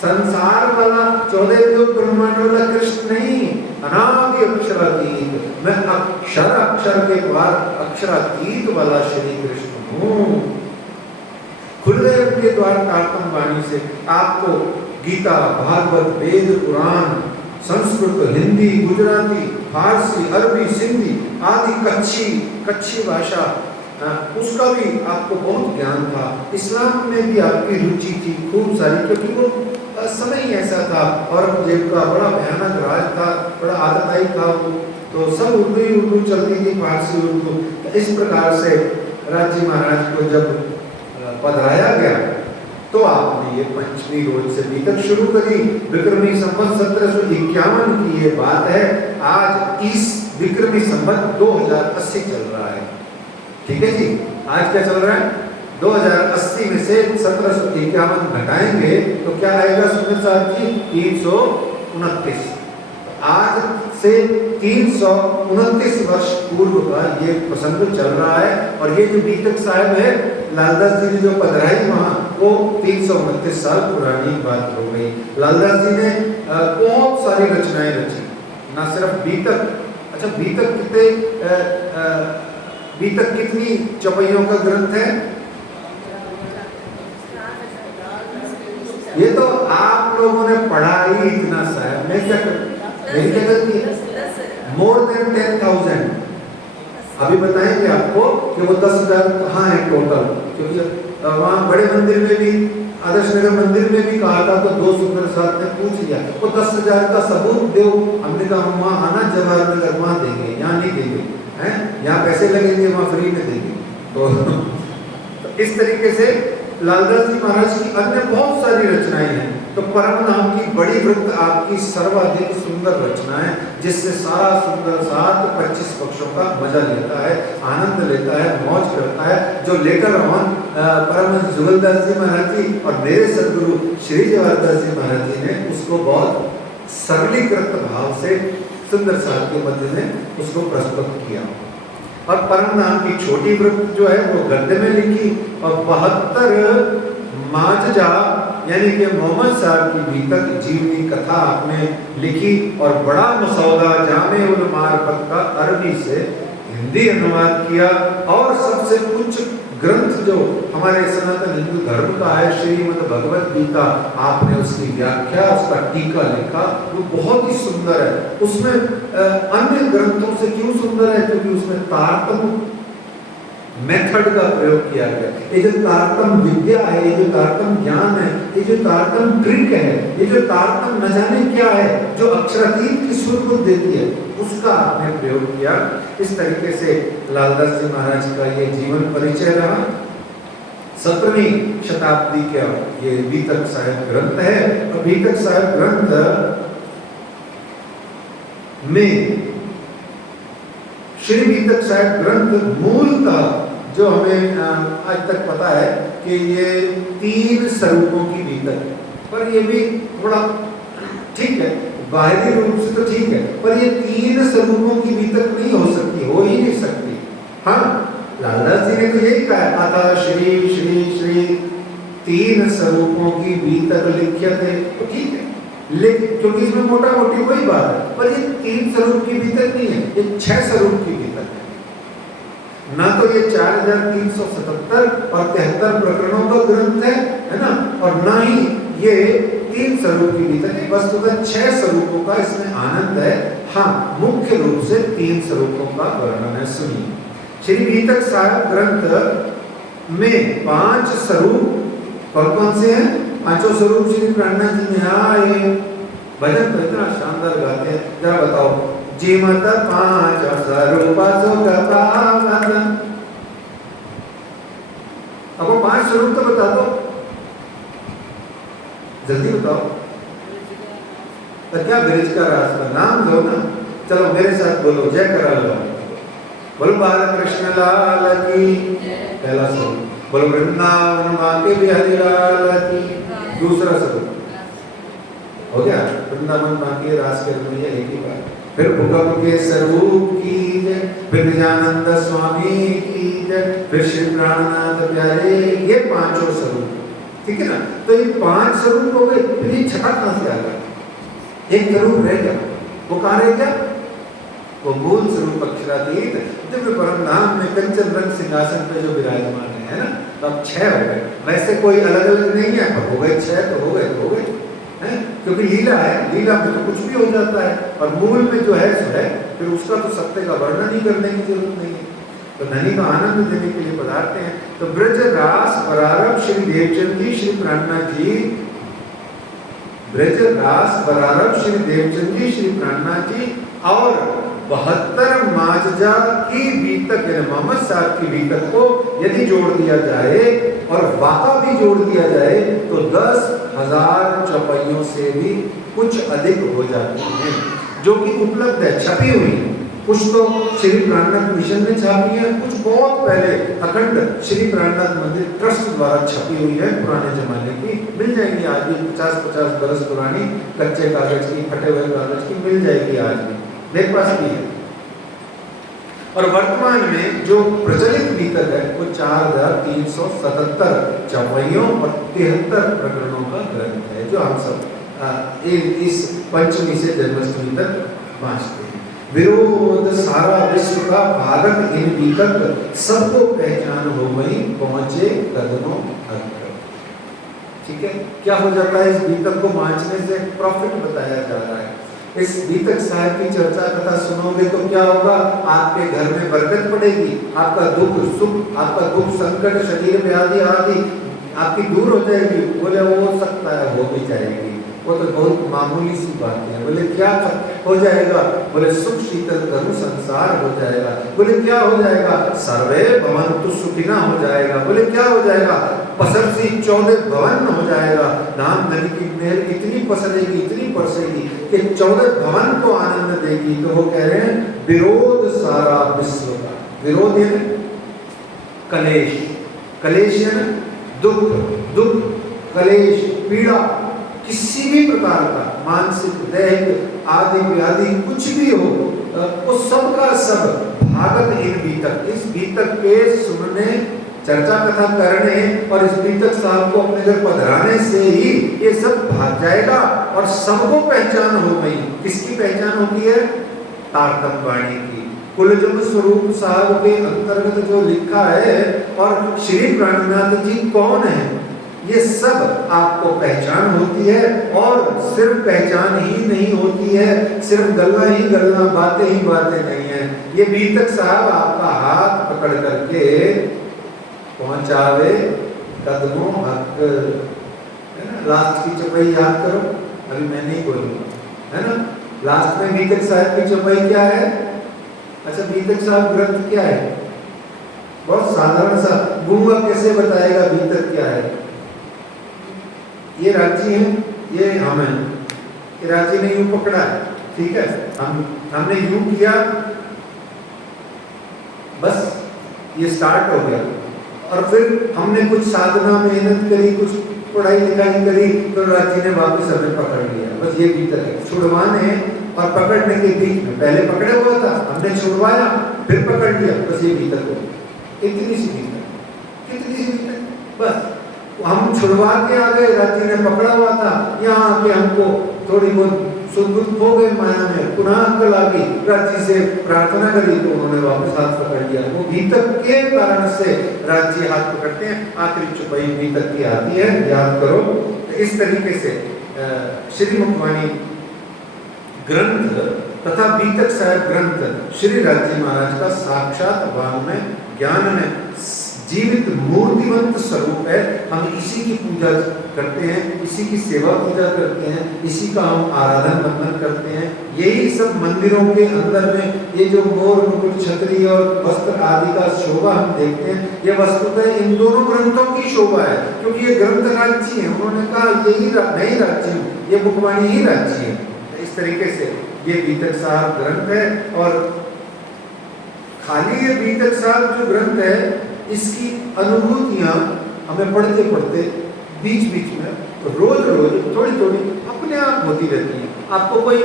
संसार वाला 14 ब्रह्मांड वाला कृष्ण नहीं, अनादि अक्षरातीत, मैं अक्षर के बाद अक्षरातीत वाला श्री कृष्ण हूँ। खुल गए उनके द्वार तारतम वाणी से। आपको गीता, भागवत, वेद, पुराण, संस्कृत, हिंदी, गुजराती, फारसी, अरबी, सिंधी आदि कच्छी भाषा, उसका भी आपको बहुत ज्ञान था। इस्लाम में भी आपकी रुचि थी खूब सारी, क्योंकि वो समय ही ऐसा था। औरंगजेब का बड़ा भयानक राज था, बड़ा आतताई था वो, तो सब उर्दू चलती थी, फारसी उर्दू। इस प्रकार से राजी महाराज को जब पधराया गया तो आपने ये पंचमी रोज से बीतक शुरू करी। विक्रमी संवत 1751 की ये बात है। आज इस विक्रमी संवत 2080 चल रहा है, ठीक है जी। आज क्या चल रहा है? 2080 में से 1751 घटाएंगे तो क्या आएगा सुंदर साहब जी? 329। आज से 329 वर्ष पूर्व का ये प्रसंग चल रहा है। और ये जो बीतक साहब है, लालदास जी ने जो पधराई वहाँ, वो 329 साल पुरानी बात हो गई। लालदास जी ने बहुत सारी रचनाएं रची, ना सिर्फ बीतक। अच्छा, बीतक कितनी चौपाइयों का ग्रंथ है? ये तो आप लोगों ने पढ़ा ही इतना सा है। मैं क्या करूं, मेरी क्या गलती है? More than 10,000। अभी बताएंगे आपको कि वो 10,000 कहाँ है टोटल, क्योंकि वहाँ बड़े मंदिर में भी, आदर्श नगर मंदिर में भी कहा था, तो 2 सुंदर साहब ने पूछ लिया वो 10,000 का सबूत दो। हमने कहा हम वहाँ आना जवाहर नगर, वहाँ देंगे, यहाँ नहीं देंगे, हैं यहाँ पैसे लगेंगे, वहाँ फ्री में देंगे। तो इस तरीके से लालदास जी महाराज की अन्य बहुत सारी रचनाएं हैं। तो परम नाम की बड़ी वृत्त आपकी सर्वाधिक सुंदर रचना है, जिससे सारा सुंदर साथ 25 पक्षों का मजा लेता है, आनंद लेता है, मौज करता है। जो लेटर ऑन परम जुगलदास जी महाराज जी और मेरे सदगुरु श्री जवाहरदास जी महाराज जी ने उसको बहुत सरलीकृत भाव से सुंदर साथ के मध्य में उसको प्रस्तुत किया। और परम नाम की छोटी वृत्त जो है वो गद्य में लिखी, और 72 माजजा यानी कि मोहम्मद साहब की बीतक जीवनी कथा आपने लिखी। और बड़ा मसौदा जामे उल मार्फत का अरबी से हिंदी अनुवाद किया। और सबसे उच्च ग्रंथ जो हमारे सनातन हिंदू धर्म का है, श्रीमद् भगवत गीता, आपने उसकी व्याख्या, उसका टीका लिखा, वो बहुत ही सुंदर है। उसमें अन्य ग्रंथों से क्यों सुंदर है? क्योंकि उसमें तारतम मेथड का प्रयोग किया गया। ये जो तारतम विद्या है, ये जो तारतम ज्ञान है, ये जो तारतम ट्रिक है, ये जो तारतम न जाने क्या है, जो अक्षरातीत की सुर को देती है, उसका आपने प्रयोग किया। इस तरीके से लालदास जी महाराज का ये जीवन परिचय रहा। 17वीं शताब्दी का ये बीतक साहिब ग्रंथ है। और बीतक साहिब ग्रंथ में श्री बीतक साहिब ग्रंथ मूलतः जो हमें आज तक पता है कि ये 3 स्वरूपों की बीतक है, पर ये भी थोड़ा ठीक है, बाहरी रूप से तो ठीक है, पर ये 3 स्वरूपों की बीतक नहीं हो सकती, हो ही नहीं सकती। हाँ, लालदास जी ने तो यही कहा, अतः श्री श्री श्री 3 स्वरूपों की बीतक लिख्यते, तो ठीक है, लेकिन क्योंकि इसमें मोटा मोटी कोई बात है, पर ये 3 स्वरूप की बीतक नहीं है, ये 6 स्वरूप की बीतक है। ना तो ये 4377 और 73 प्रकरणों का ग्रंथ है ना, और ना ही ये 3 स्वरूप की बीतक है, बस तो 6 स्वरूपों का इसमें आनंद है। हाँ, मुख्य रूप से 3 स्वरूपों का वर्णन है। सुनिए, श्री बीतक साहिब ग्रंथ में 5 स्वरूप कौन कौन से हैं? 5 स्वरूप श्री प्राणनाथ जी ने आए। भजन तो इतना शानदार गाते हैं, जरा बताओ। जीमत 5 स्वरूप सुखपावत। अब वो 5 स्वरूप तो बता दो, जल्दी बताओ। तो क्या ब्रिज का रास का नाम दो ना, चलो मेरे साथ बोलो, जय करा लो, बोलो बाल कृष्ण लाल की पहला स्वरूप, बोलो वृंदावन माते बिहारी लाल की दूसरा स्वरूप। हो गया, वृंदावन माते रास के में एक ही बात। फिर भूकंप के स्वरूप की जय, फिर निजानंद स्वामी की जय, फिर श्री प्राणनाथ प्यारे, ये 5 स्वरूप, ठीक है ना। तो ये 5 स्वरूप हो गए, फिर ये छठा कहां से आ गया? एक स्वरूप रह गया, वो कहां रह गया? वो मूल स्वरूप अक्षरातीत दिव्य परम धाम में कंचन रंग सिंहासन पे जो विराजमान है ना। तो अब 6 हो गए, वैसे कोई अलग अलग नहीं है, पर हो गए 6, तो हो गए हैं, क्योंकि लीला है, लीला में तो कुछ भी हो जाता है, और मूल में जो है सो है, फिर उसका तो सत्य का वर्णन ही करने की जरूरत नहीं है। तो धनी का आनंद देने के लिए पधारते हैं। तो ब्रज रास प्रारंभ श्री देवचंद जी, श्री प्राणनाथ जी, ब्रज रास प्रारंभ श्री देवचंद जी, श्री प्राणनाथ जी, और 72 माजजा की बीतक यानी मोहम्मद साहब की बीतक को यदि जोड़ दिया जाए और वाका भी जोड़ दिया जाए तो 10,000 चौपाइयों से भी कुछ अधिक हो जाती हैं, जो कि उपलब्ध है, छपी हुई है। कुछ तो श्री प्राणनाथ मिशन में छापी है, कुछ बहुत पहले अखंड श्री प्राणनाथ मंदिर ट्रस्ट द्वारा छपी हुई है, पुराने जमाने की। मिल जाएगी आज भी, 50-50 बरस पुरानी, कच्चे कागज की, फटे हुए कागज की मिल जाएगी आज भी, मेरे पास भी है। और वर्तमान में जो प्रचलित बीतक है वो 4377 चौपाइयों और 73 प्रकरणों का ग्रंथ है, जो हम सब इस पंचमी से जन्माष्टमी तक बांटते हैं। विरोध सारा विश्व का भारत इन बीतक सबको पहचान हो गई, पहुंचे कदमों तक। ठीक है, क्या हो जाता है इस बीतक को बांटने से? प्रॉफिट बताया जा रहा है। इस बीतक साहिब की चर्चा कथा सुनोगे तो क्या होगा? आपके घर में बरकत पड़ेगी, आपका दुख सुख, आपका दुख संकट, शरीर व्याधि आदि आपकी दूर हो जाएगी। बोले हो सकता है, हो भी जाएगी, वो तो बहुत मामूली सी बात है। बोले क्या हो जाएगा? बोले सुख शीतल धनु संसार हो जाएगा। बोले क्या हो जाएगा? सर्वे भवन्तु सुखिना हो जाएगा। बोले क्या हो जाएगा? पसरसी 14 भवन हो जाएगा। धाम धनी की मेहर इतनी पसरेगी, इतनी परसेगी कि 14 भवन को आनंद देगी। तो वो कह रहे हैं विरोध सारा विश्व का। विरोध है कलेश, कलेश है दुख, दुख कलेश पीड़ा, किसी भी प्रकार का मानसिक दैहिक आदि व्याधि कुछ भी हो, वो सब का सब भागत इन बीतक, इस बीतक के सुनने, चर्चा कथा करने और इस बीतक साहब को अपने घर पधराने से ही ये सब भाग जाएगा और सबको पहचान हो गई। किसकी पहचान होती है? तारतम वाणी की। कुलजम स्वरूप साहब के अंतर्गत जो लिखा है और श्री प्राणनाथ जी कौन है, ये सब आपको पहचान होती है। और सिर्फ पहचान ही नहीं होती है, सिर्फ गल्ला ही गल्ला, बातें ही बातें नहीं है। ये बीतक साहब आपका हाथ पकड़ करके पहुंचावे कदमों हक, है ना। लास्ट की चौपाई याद करो, अभी मैं नहीं बोलूंगा, है ना। लास्ट में बीतक साहब की चौपाई क्या है? अच्छा, बीतक साहब ग्रंथ क्या है? बहुत साधारण सा, गूंगा कैसे बताएगा बीतक क्या है? ये राजी है, ये हम हैं। ये राजी ने यूं पकड़ा है, ठीक है, हमने यूं किया, बस ये स्टार्ट हो गया। और फिर हमने कुछ साधना मेहनत करी, कुछ पढ़ाई लिखाई करी, तो राज्य ने वापस हमें पकड़ लिया। बस ये भीतर है, छुड़वाने और पकड़ने के बीच में, पहले पकड़े हुआ था, हमने छुड़वाया, फिर पकड़ लिया, बस ये भीतर हो। इतनी सी भीतर, कितनी सी भीतर, बस हम छुड़वा के आ गए, राज्य ने पकड़ा हुआ था, यहाँ आके हमको थोड़ी बहुत सुबुद्ध हो गए माया में, पुनः अक्ल आ गई, राज्य से प्रार्थना करी तो उन्होंने वापस हाथ पकड़ लिया। वो भीतर के कारण से राज्य हाथ पकड़ते हैं, आखिरी चुपाई भीतर की आती है, याद करो। तो इस तरीके से श्री मुखवाणी ग्रंथ तथा बीतक साहिब ग्रंथ श्री राज्य महाराज का साक्षात वाङ्मय ज्ञान में जीवित मूर्तिवंत स्वरूप है। हम इसी की पूजा करते हैं, इसी की सेवा पूजा करते हैं, इसी का हम आराधन वंदन करते हैं। यही सब मंदिरों के अंदर में ये जो मोर मुकुट छतरी और वस्त्र आदि का शोभा हम देखते हैं, ये वस्तुतः इन दोनों ग्रंथों की शोभा है, क्योंकि ये ग्रंथ राज्य है। उन्होंने कहा यही नहीं राज्य, ये मुखवाणी ही राज्य है। इस तरीके से ये बीतक साहब ग्रंथ है। और खाली ये बीतक साहब जो ग्रंथ है, इसकी अनुभूतियाँ हमें पढ़ते पढ़ते बीच बीच में रोज रोज थोड़ी थोड़ी अपने आप होती रहती है। आपको कोई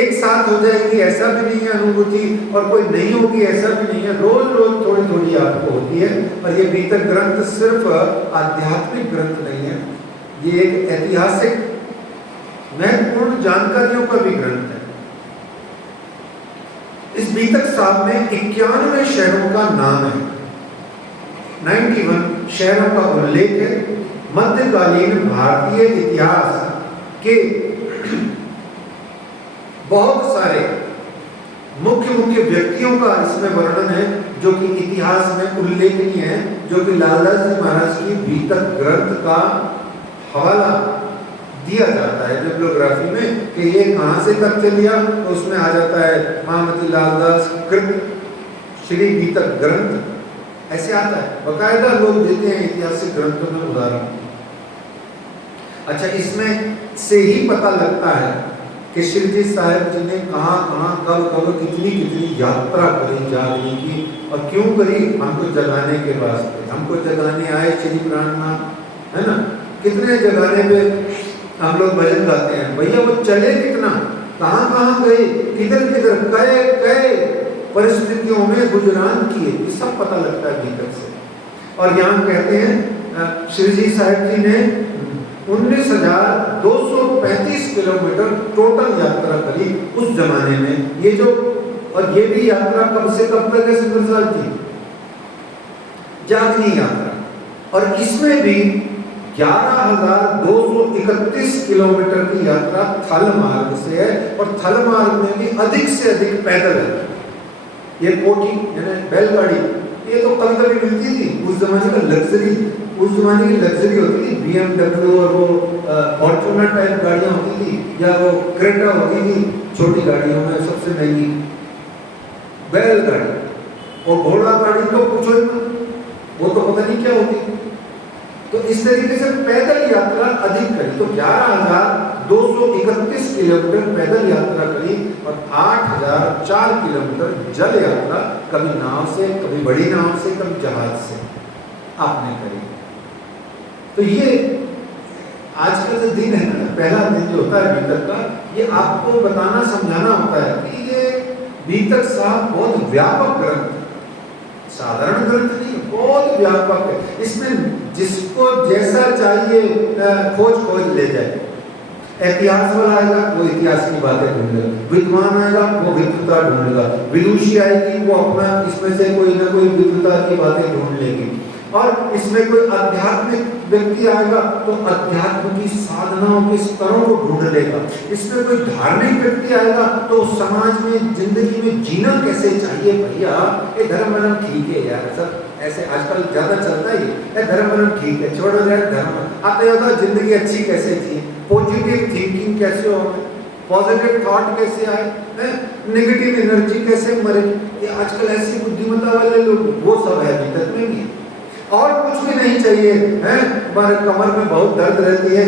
एक साथ हो जाएगी ऐसा भी नहीं है अनुभूति, और कोई नहीं होगी ऐसा भी नहीं है, रोज रोज थोड़ी थोड़ी आपको होती है। और ये बीतक ग्रंथ सिर्फ आध्यात्मिक ग्रंथ नहीं है, ये एक ऐतिहासिक महत्वपूर्ण जानकारियों का भी ग्रंथ है। इस बीतक साहब में 91 शहरों का नाम है, 91 शहरों का उल्लेख है। मध्यकालीन भारतीय इतिहास के बहुत सारे मुख्य मुख्य व्यक्तियों का इसमें वर्णन है, जो कि इतिहास में उल्लेखनीय है, जो कि लालदास जी महाराज की बीतक ग्रंथ का हवाला दिया जाता है बिब्लियोग्राफी में कि ये कहाँ से तथ्य लिया, तो उसमें आ जाता है महामती लालदास कृत श्री बीतक ग्रंथ, ऐसे आता है। बकायदा लोग देते हैं ऐतिहासिक ग्रंथों में उदाहरण। अच्छा, इसमें से ही पता लगता है कि श्री जी साहिब जी ने कहाँ कहाँ कब कब कितनी कितनी यात्रा करी, जागने की, और क्यों करी, हमको जगाने के वास्ते। हमको जगाने आए श्री प्राणनाथ, है ना। कितने जगाने पे हम लोग भजन गाते हैं, भैया वो चले कितना, कहाँ कहाँ गए, किधर किधर गए गए, परिस्थितियों में गुजरान किए, ये सब पता लगता है भीतर से। और यहाँ कहते हैं श्री जी साहिब जी ने 19,235 किलोमीटर टोटल यात्रा करी उस जमाने में। ये जो, और ये भी यात्रा कब से कब तक है सुंदर साहब जी, जागनी यात्रा। और इसमें भी 11,231 किलोमीटर की यात्रा थल मार्ग से है, और थल मार्ग में भी अधिक से अधिक पैदल है। ये कोठी यानी बैलगाड़ी, ये तो कभी कभी मिलती थी, उस जमाने का लग्जरी, उस जमाने की लग्जरी होती थी, BMW और वो फॉर्च्यूनर टाइप गाड़ियाँ होती थी, या वो क्रेटा होती थी, छोटी गाड़ियों में सबसे महंगी बैलगाड़ी। और घोड़ा गाड़ी तो पूछो ही मत, वो तो पता नहीं क्या होती। तो इस तरीके से पैदल यात्रा अधिक करी, तो 11,231 किलोमीटर पैदल यात्रा करी, और 8,004 किलोमीटर जल यात्रा, कभी नाव से, कभी बड़ी नाव से, कभी जहाज से आपने करी। तो ये आज का जो दिन है ना, पहला दिन जो होता है बीतक का, ये आपको बताना समझाना होता है कि ये बीतक साहब बहुत व्यापक ग्रंथ, साधारण ग्रंथ नहीं, बहुत व्यापक है। इसमें जिसको जैसा चाहिए खोज ले जाए। इतिहास वाला आएगा वो इतिहास की बातें ढूंढेगा, विद्वान आएगा वो विद्वता ढूंढेगा, विदुषी आएगी वो अपना इसमें से कोई ना कोई विद्वता की बातें ढूंढ लेगी, और इसमें कोई आध्यात्मिक व्यक्ति आएगा तो अध्यात्म की साधनाओं के स्तरों को ढूंढ लेगा। इसमें कोई धार्मिक व्यक्ति आएगा तो समाज में, जिंदगी में जीना कैसे चाहिए। भैया ये धर्म वर्म ठीक है यार, सब ऐसे आजकल ज्यादा चलता ही है, धर्म वर्म ठीक है, छोड़ो यार धर्म। आप ये बताओ जिंदगी अच्छी कैसे जिए, पॉजिटिव थिंकिंग कैसे हो, पॉजिटिव थॉट कैसे आए, नेगेटिव एनर्जी कैसे मरे। ये आजकल ऐसी बुद्धिमत्ता वाले लोग, वो सब है बीतक में भी। और कुछ भी नहीं चाहिए, है हमारे कमर में बहुत दर्द रहती है,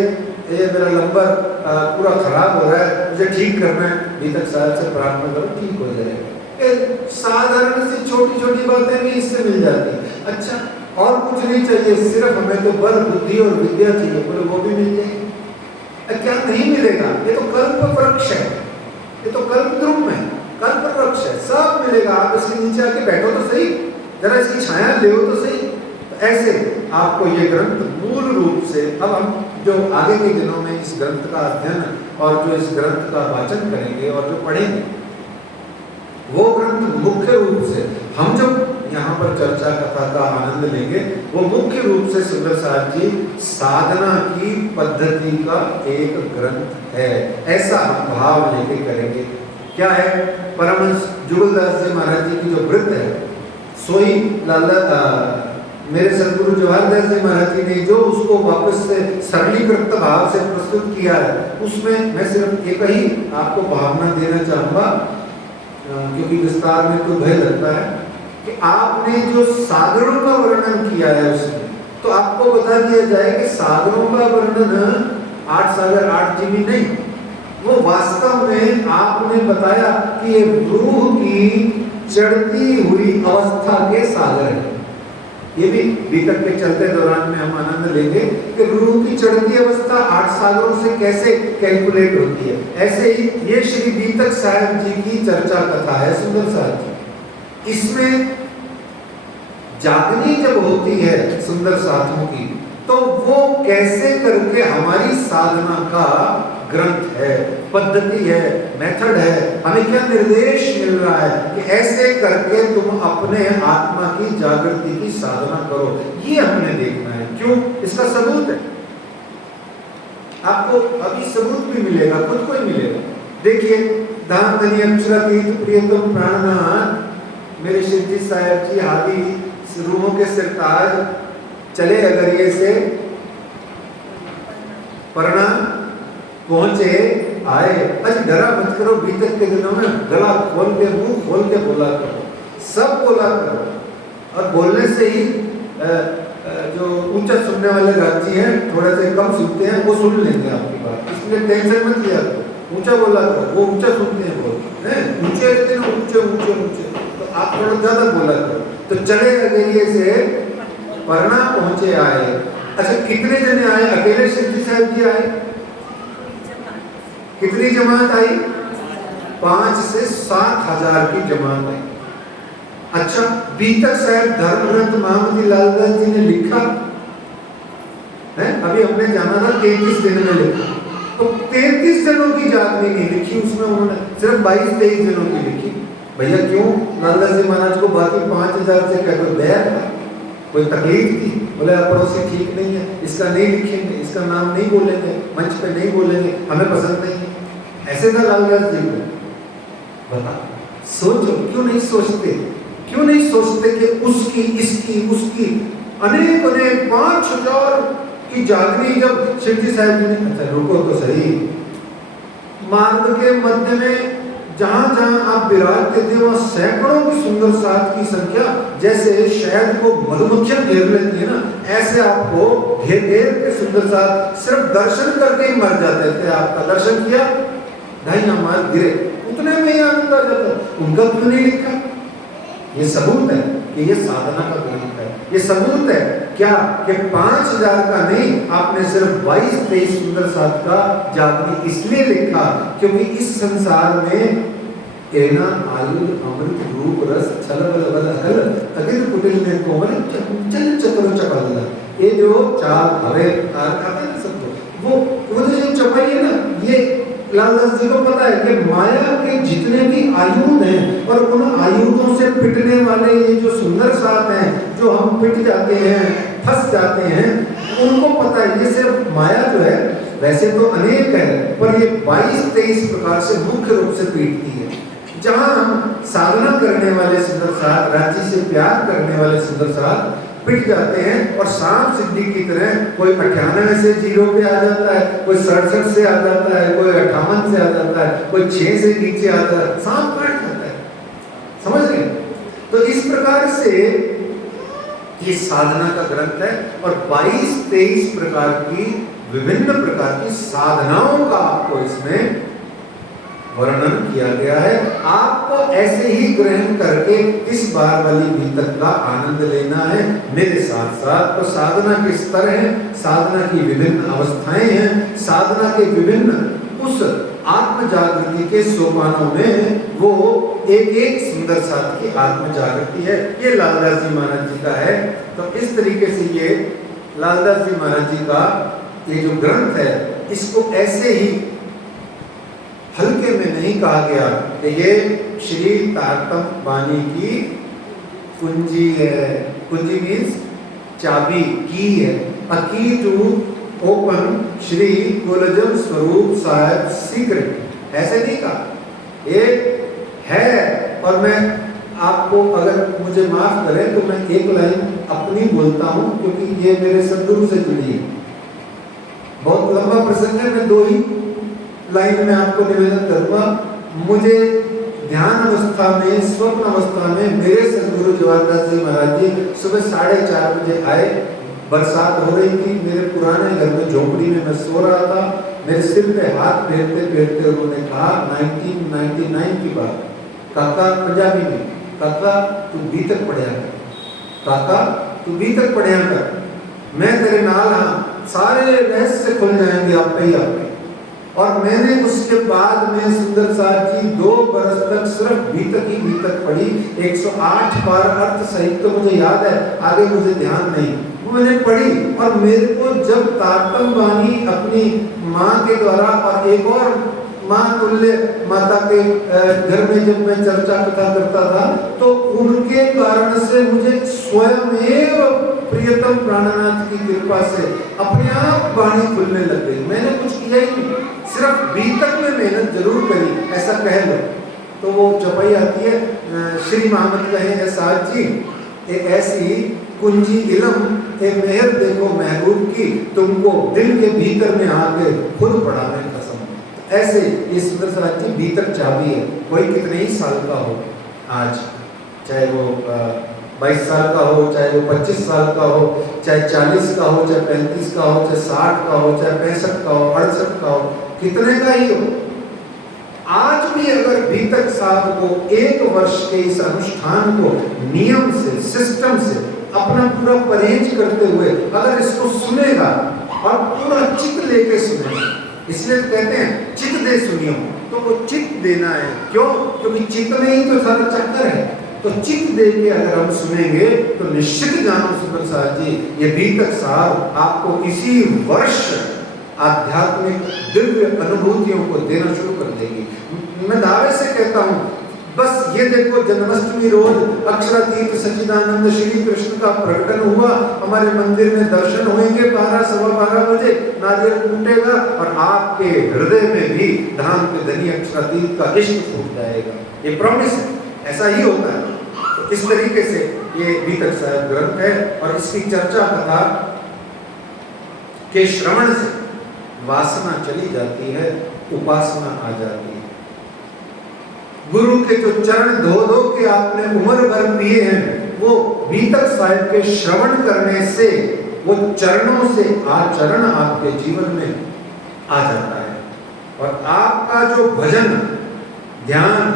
ये मेरा लंबर पूरा खराब हो रहा है, मुझे ठीक करना है, बीतक साहब से प्रार्थना करो ठीक हो जाएगा। साधारण सी छोटी छोटी बातें भी इससे मिल जाती है। अच्छा, और कुछ नहीं चाहिए, सिर्फ हमें तो बल, बुद्धि और विद्या चाहिए, बोले वो भी मिल जाएगी। क्या नहीं मिलेगा? ये तो कल्प वृक्ष है, ये तो कल्प द्रुम है, कल्प वृक्ष है, सब मिलेगा। आप इसके नीचे आके बैठो तो सही, जरा इसकी छाया ले तो सही। ऐसे आपको ये ग्रंथ मूल रूप से, अब हम जो आगे के दिनों में इस ग्रंथ का अध्ययन और जो इस ग्रंथ का वाचन करेंगे और जो पढ़ेंगे, वो ग्रंथ मुख्य रूप से हम जो यहाँ पर चर्चा कथा का आनंद लेंगे, वो मुख्य रूप से सुंदर साहब जी साधना की पद्धति का एक ग्रंथ है, ऐसा हम भाव लेके करेंगे। क्या है? परमहंस जुगलदास जी महाराज जी की जो वृत्त है, सोई लाला मेरे सदगुरु जवाहरदास जी महाराज जी ने जो उसको वापस से सरलीकृत भाव से प्रस्तुत किया है, उसमें मैं सिर्फ एक ही आपको भावना देना चाहूँगा, क्योंकि विस्तार में तो भय लगता है, कि आपने जो सागरों का वर्णन किया है उसमें, तो आपको बता दिया जाए कि सागरों का वर्णन 8 सागर 8 जीवी नहीं, वो वास्तव में आपने बताया कि ये रूह की चढ़ती हुई अवस्था के सागर है। ये भी बीतक के चलते दौरान में हम आनंद लेंगे कि रूह की चढ़ती अवस्था 8 सागरों से कैसे कैलकुलेट होती है। ऐसे ही ये श्री बीतक साहब जी की चर्चा कथा है सुंदर साहब जी। इसमें जागनी जब होती है सुंदर साथियों की, तो वो कैसे करके हमारी साधना का ग्रंथ है, पद्धति है, मेथड है। हमें क्या निर्देश मिल रहा है कि ऐसे करके तुम अपने आत्मा की जागृति की साधना करो, ये हमने देखना है। क्यों? इसका सबूत है, आपको अभी सबूत भी मिलेगा, खुद को ही मिलेगा। देखिए, धाम धनी अक्षरातीत प्रियतम प्राणनाथ मेरे शिवजी साहब जी हाथी रूहों के सिरताज चले अगरिये से परणा पहुंचे आए। अच्छा, डरा मत करो, बीतक के दिनों में गला खोल के मुंह खोल के बोला करो, सब बोला करो। और बोलने से ही जो ऊंचा सुनने वाले राज्य हैं, थोड़े से कम सुनते हैं, वो सुन लेंगे आपकी बात, इसलिए टेंशन मत लिया करो। ऊंचा बोला करो, वो ऊंचा सुनते हैं, बोल ऊंचे रहते ना, ऊंचे ऊंचे ऊंचे, तो आप थोड़ा ज्यादा बोला करो। तो चले अगेरिये से परणा पहुंचे आए। अच्छा, कितने जने आए? अकेले शिवजी साहब जी आए? कितनी जमात आई? 5 से 7,000 की जमात आई। अच्छा, बीतक साहब धर्म ग्रंथ महामती लालदास जी ने लिखा है, अभी हमने जाना था 33 दिन में लिखा, तो 33 जनों की जागनी नहीं लिखी उसमें, उन्होंने सिर्फ 22-23 जनों की लिखी। भैया क्यों? लालदास जी महाराज को बाकी 5,000 से क्या कोई बैर था, कोई तकलीफ थी? बोले पड़ोसी ठीक नहीं है, इसका नहीं लिखेंगे, इसका नाम नहीं बोलेंगे, मंच पे नहीं बोलेंगे, हमें पसंद नहीं है। ऐसे था लालदास जी को। बता, सोचो, क्यों नहीं सोचते? क्यों नहीं सोचते कि उसकी, इसकी, उसकी अनेक अनेक 5,000 की जागनी जब शिवजी साहब जी ने, अच्छा रुको तो सही, मार्ग के मध्य में जहां जहां आप विराजते थे, वहां सैकड़ों की सुंदर साथ की संख्या, जैसे शहद को मधुमक्खियां घेर लेती है ना, ऐसे आपको घेर घेर के सुंदर साथ सिर्फ दर्शन करके ही मर जाते थे। आपका दर्शन किया, ढाई मार गिरे, उतने में ही आनंद आ जाता। उनका क्यों नहीं लिखा? ये सबूत है कि ये साधना का ग्रंथ है। ये सबूत है क्या कि 5,000 का नहीं, आपने सिर्फ 22-23 सुंदर साथ का जागनी इसलिए लिखा क्योंकि इस संसार में कहना आयु अमृत रूप रस छल बल बल अगल अगिल कुटिल में कोमल चल चतुर चपल, ये जो 4 हरे खाते हैं सबको, वो जो चपाई है ना, ये लालदास जी को पता है कि माया के जितने भी आयुध हैं और उन आयुधों से पिटने वाले ये जो सुंदर साथ हैं, जो हम पिट जाते हैं, फंस जाते हैं, उनको पता है ये सिर्फ माया जो है, वैसे तो अनेक है, पर ये 22-23 प्रकार से मुख्य रूप से पीटती है। जहां हम साधना करने वाले सुंदर साथ, राज्य से प्यार करने वाले सुंदर साथ पिट जाते हैं और सांप सिद्धि की तरह कोई 98 से 0 पे आ जाता है, कोई 67 से आ जाता है, कोई 58 से आ जाता है, कोई 6 से नीचे आता है, सांप काट जाता है। समझ रहे? तो इस प्रकार से ये साधना का ग्रंथ है और 22-23 प्रकार की विभिन्न प्रकार की साधनाओं का आपको इसमें वर्णन किया गया है। आपको ऐसे ही ग्रहण करके इस बार वाली बीतक का आनंद लेना है। मेरे साथ साथ तो साधना के स्तर हैं, साधना की विभिन्न अवस्थाएं हैं, साधना के विभिन्न उस आत्म जागृति के सोपानों में वो एक एक सुंदर साथ की आत्म जागृति है। ये लालदास जी महाराज जी का है। तो इस तरीके से ये लालदास जी महाराज जी का ये जो ग्रंथ है, इसको ऐसे ही हल्के में नहीं कहा गया कि ये श्री तारतम्य बानी की कुंजी है। कुंजी मीन्स चाबी, की है, अ की टू ओपन श्री कुलजम स्वरूप साहेब सीक्रेट, ऐसे नहीं कहा। ये है, और मैं आपको अगर मुझे माफ करें तो मैं एक लाइन अपनी बोलता हूं, क्योंकि ये मेरे सदगुरु से जुड़ी है। बहुत लंबा प्रसंग है, मैं 2 ही लाइन में आपको निवेदन करूंगा। मुझे ध्यान अवस्था में, स्वप्न अवस्था में मेरे सदगुरु जवाहरदास जी महाराज जी सुबह 4:30 बजे आए। बरसात हो रही थी, मेरे पुराने घर में झोपड़ी में मैं सो रहा था। मेरे सिर पे हाथ फेरते फेरते उन्होंने कहा 1999 की बात, काका, पंजाबी में, काका तू बीतक पढ़िया कर, काका तू बीतक पढ़िया कर, मैं तेरे नाल हाँ, सारे रहस्य खुल जाएंगे आप पे ही आप पे। और मैंने उसके बाद में सुंदर साथ जी 2 बरस तक सिर्फ बीतक ही बीतक पढ़ी। 108 बार अर्थ सहित तो मुझे याद है, आगे मुझे ध्यान नहीं, वो मैंने पढ़ी। और मेरे को जब तारतम्य बानी अपनी माँ के द्वारा और एक और माँ तुल्य माता के घर में जब मैं चर्चा कथा करता था, तो उनके कारण से मुझे स्वयं प्रियतम प्राणनाथ की कृपा से अपने आप वाणी खुलने लग गई। मैंने कुछ किया ही नहीं, सिर्फ बीतक में मेहनत जरूर करी, ऐसा कह लो तो वो चौपाई आती है। श्री मोहम्मद कहे साहब जी, एक ऐसी कुंजी इलम ए मेहर देखो महबूब की, तुमको दिल के भीतर में आके खुद पढ़ाने कसम। ऐसे ये सुंदर साथ जी भीतर चाबी है। कोई कितने ही साल का हो आज, चाहे वो 22 साल का हो, चाहे वो 25 साल का हो, चाहे 40 का हो, चाहे 35 का हो, चाहे 60 का हो, चाहे 65 का हो, 68 का हो, कितने का ही हो, आज भी अगर बीतक साहब को 1 वर्ष के इस अनुष्ठान को नियम से, सिस्टम से अपना पूरा परहेज करते हुए अगर इसको सुनेगा और पूरा चित्त लेके सुनेगा, इसलिए कहते हैं चित्त दे सुनियो, तो वो चित्त देना है। क्यों? क्योंकि चित्त में ही तो सारा चक्कर है। तो चित्त दे के अगर हम सुनेंगे तो निश्चित जानो सुंदर साहब जी, ये बीतक साहब आपको इसी वर्ष आध्यात्मिक दिव्य अनुभूतियों को देना शुरू कर देगी। मैं दावे से कहता हूँ, बस ये देखो जन्माष्टमी रोज अक्षरातीत सच्चिदानंद श्री कृष्ण का प्रकटन हुआ, हमारे मंदिर में दर्शन होंगे 12 सवा 12 बजे, नारियल टूटेगा और आपके हृदय में भी धाम के धनी अक्षरातीत का इश्क फूट जाएगा। ये प्रॉमिस है, ऐसा ही होता है। तो इस तरीके से ये बीतक साहब ग्रंथ है और इसकी चर्चा कथा के श्रवण से वासना चली जाती है, उपासना आ जाती है। गुरु के जो चरण धो धो के आपने उम्र भर पिए हैं, वो बीतक साहिब के श्रवण करने से, वो चरणों से आचरण आपके जीवन में आ जाता है। और आपका जो भजन, ध्यान,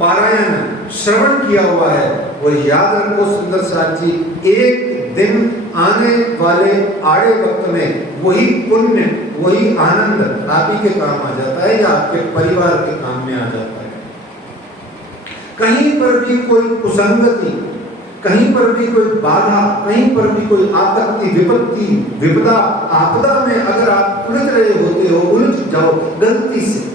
पारायण, श्रवण किया हुआ है, वो याद रखो सुंदर साथ जी, एक दिन आने वाले आड़े वक्त में वही पुण्य, वही आनंद आप ही के काम आ जाता है या आपके परिवार के काम में आ जाता है। कहीं पर भी कोई कुसंगति, कहीं पर भी कोई बाधा, कहीं पर भी कोई आपत्ति, विपत्ति, विपदा, आपदा में अगर आप उलझ रहे होते हो, उलझ जाओ गलती से,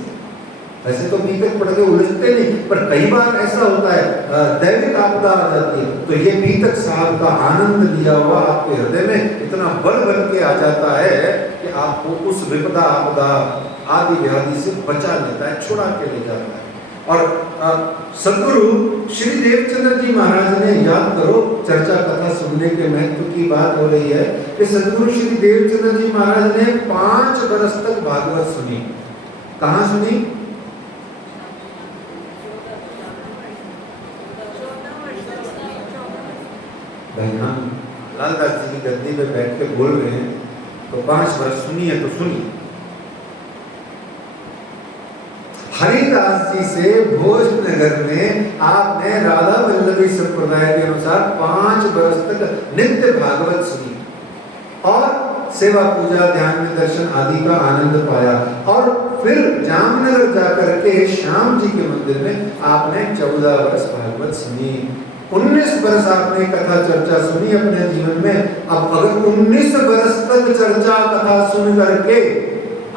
वैसे तो बीतक पढ़ के उलझते नहीं, पर कई बार ऐसा होता है दैविक आपदा आ जाती है, तो ये बीतक साहब का आनंद लिया हुआ आपके हृदय में इतना बल बन के आ जाता है कि आपको उस विपदा, आपदा, आदि व्याधि से बचा लेता है, छुड़ा के ले जाता है। और सदगुरु श्री देवचंद्र जी महाराज ने, याद करो चर्चा कथा सुनने के महत्व की बात हो रही है, कि सदगुरु श्री देवचंद्र जी महाराज ने 5 बरस तक भागवत सुनी। कहाँ सुनी? भाई हम लालदास जी की गद्दी पे बैठ के बोल रहे हैं, तो 5 वर्ष सुनी है तो सुनी। हरिदास जी से भोजनगर में आपने राधा वल्लभी संप्रदाय के अनुसार 5 वर्ष तक नित्य भागवत सुनी और सेवा पूजा ध्यान में दर्शन आदि का आनंद पाया। और फिर जामनगर जाकर के श्याम जी के मंदिर में आपने 14 वर्ष भागवत सुनी। 19 वर्ष आपने कथा चर्चा सुनी अपने जीवन में। अब अगर 19 वर्ष तक चर्चा कथा सुन करके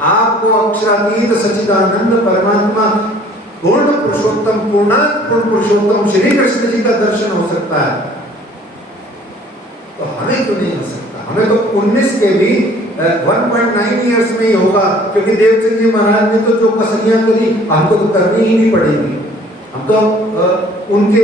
आपको अक्षरातीत सच्चिदानंद परमात्मा पूर्ण पुरुषोत्तम पूर्ण पुरुषोत्तम श्री कृष्ण जी का दर्शन हो सकता है, तो हमें क्यों नहीं हो सकता? हमें तो 19 के भी 1.9 ईयर्स में ही होगा, क्योंकि देवचंद जी महाराज ने तो जो कसरियां करी हमको तो करनी ही नहीं पड़ेगी। हम तो उनके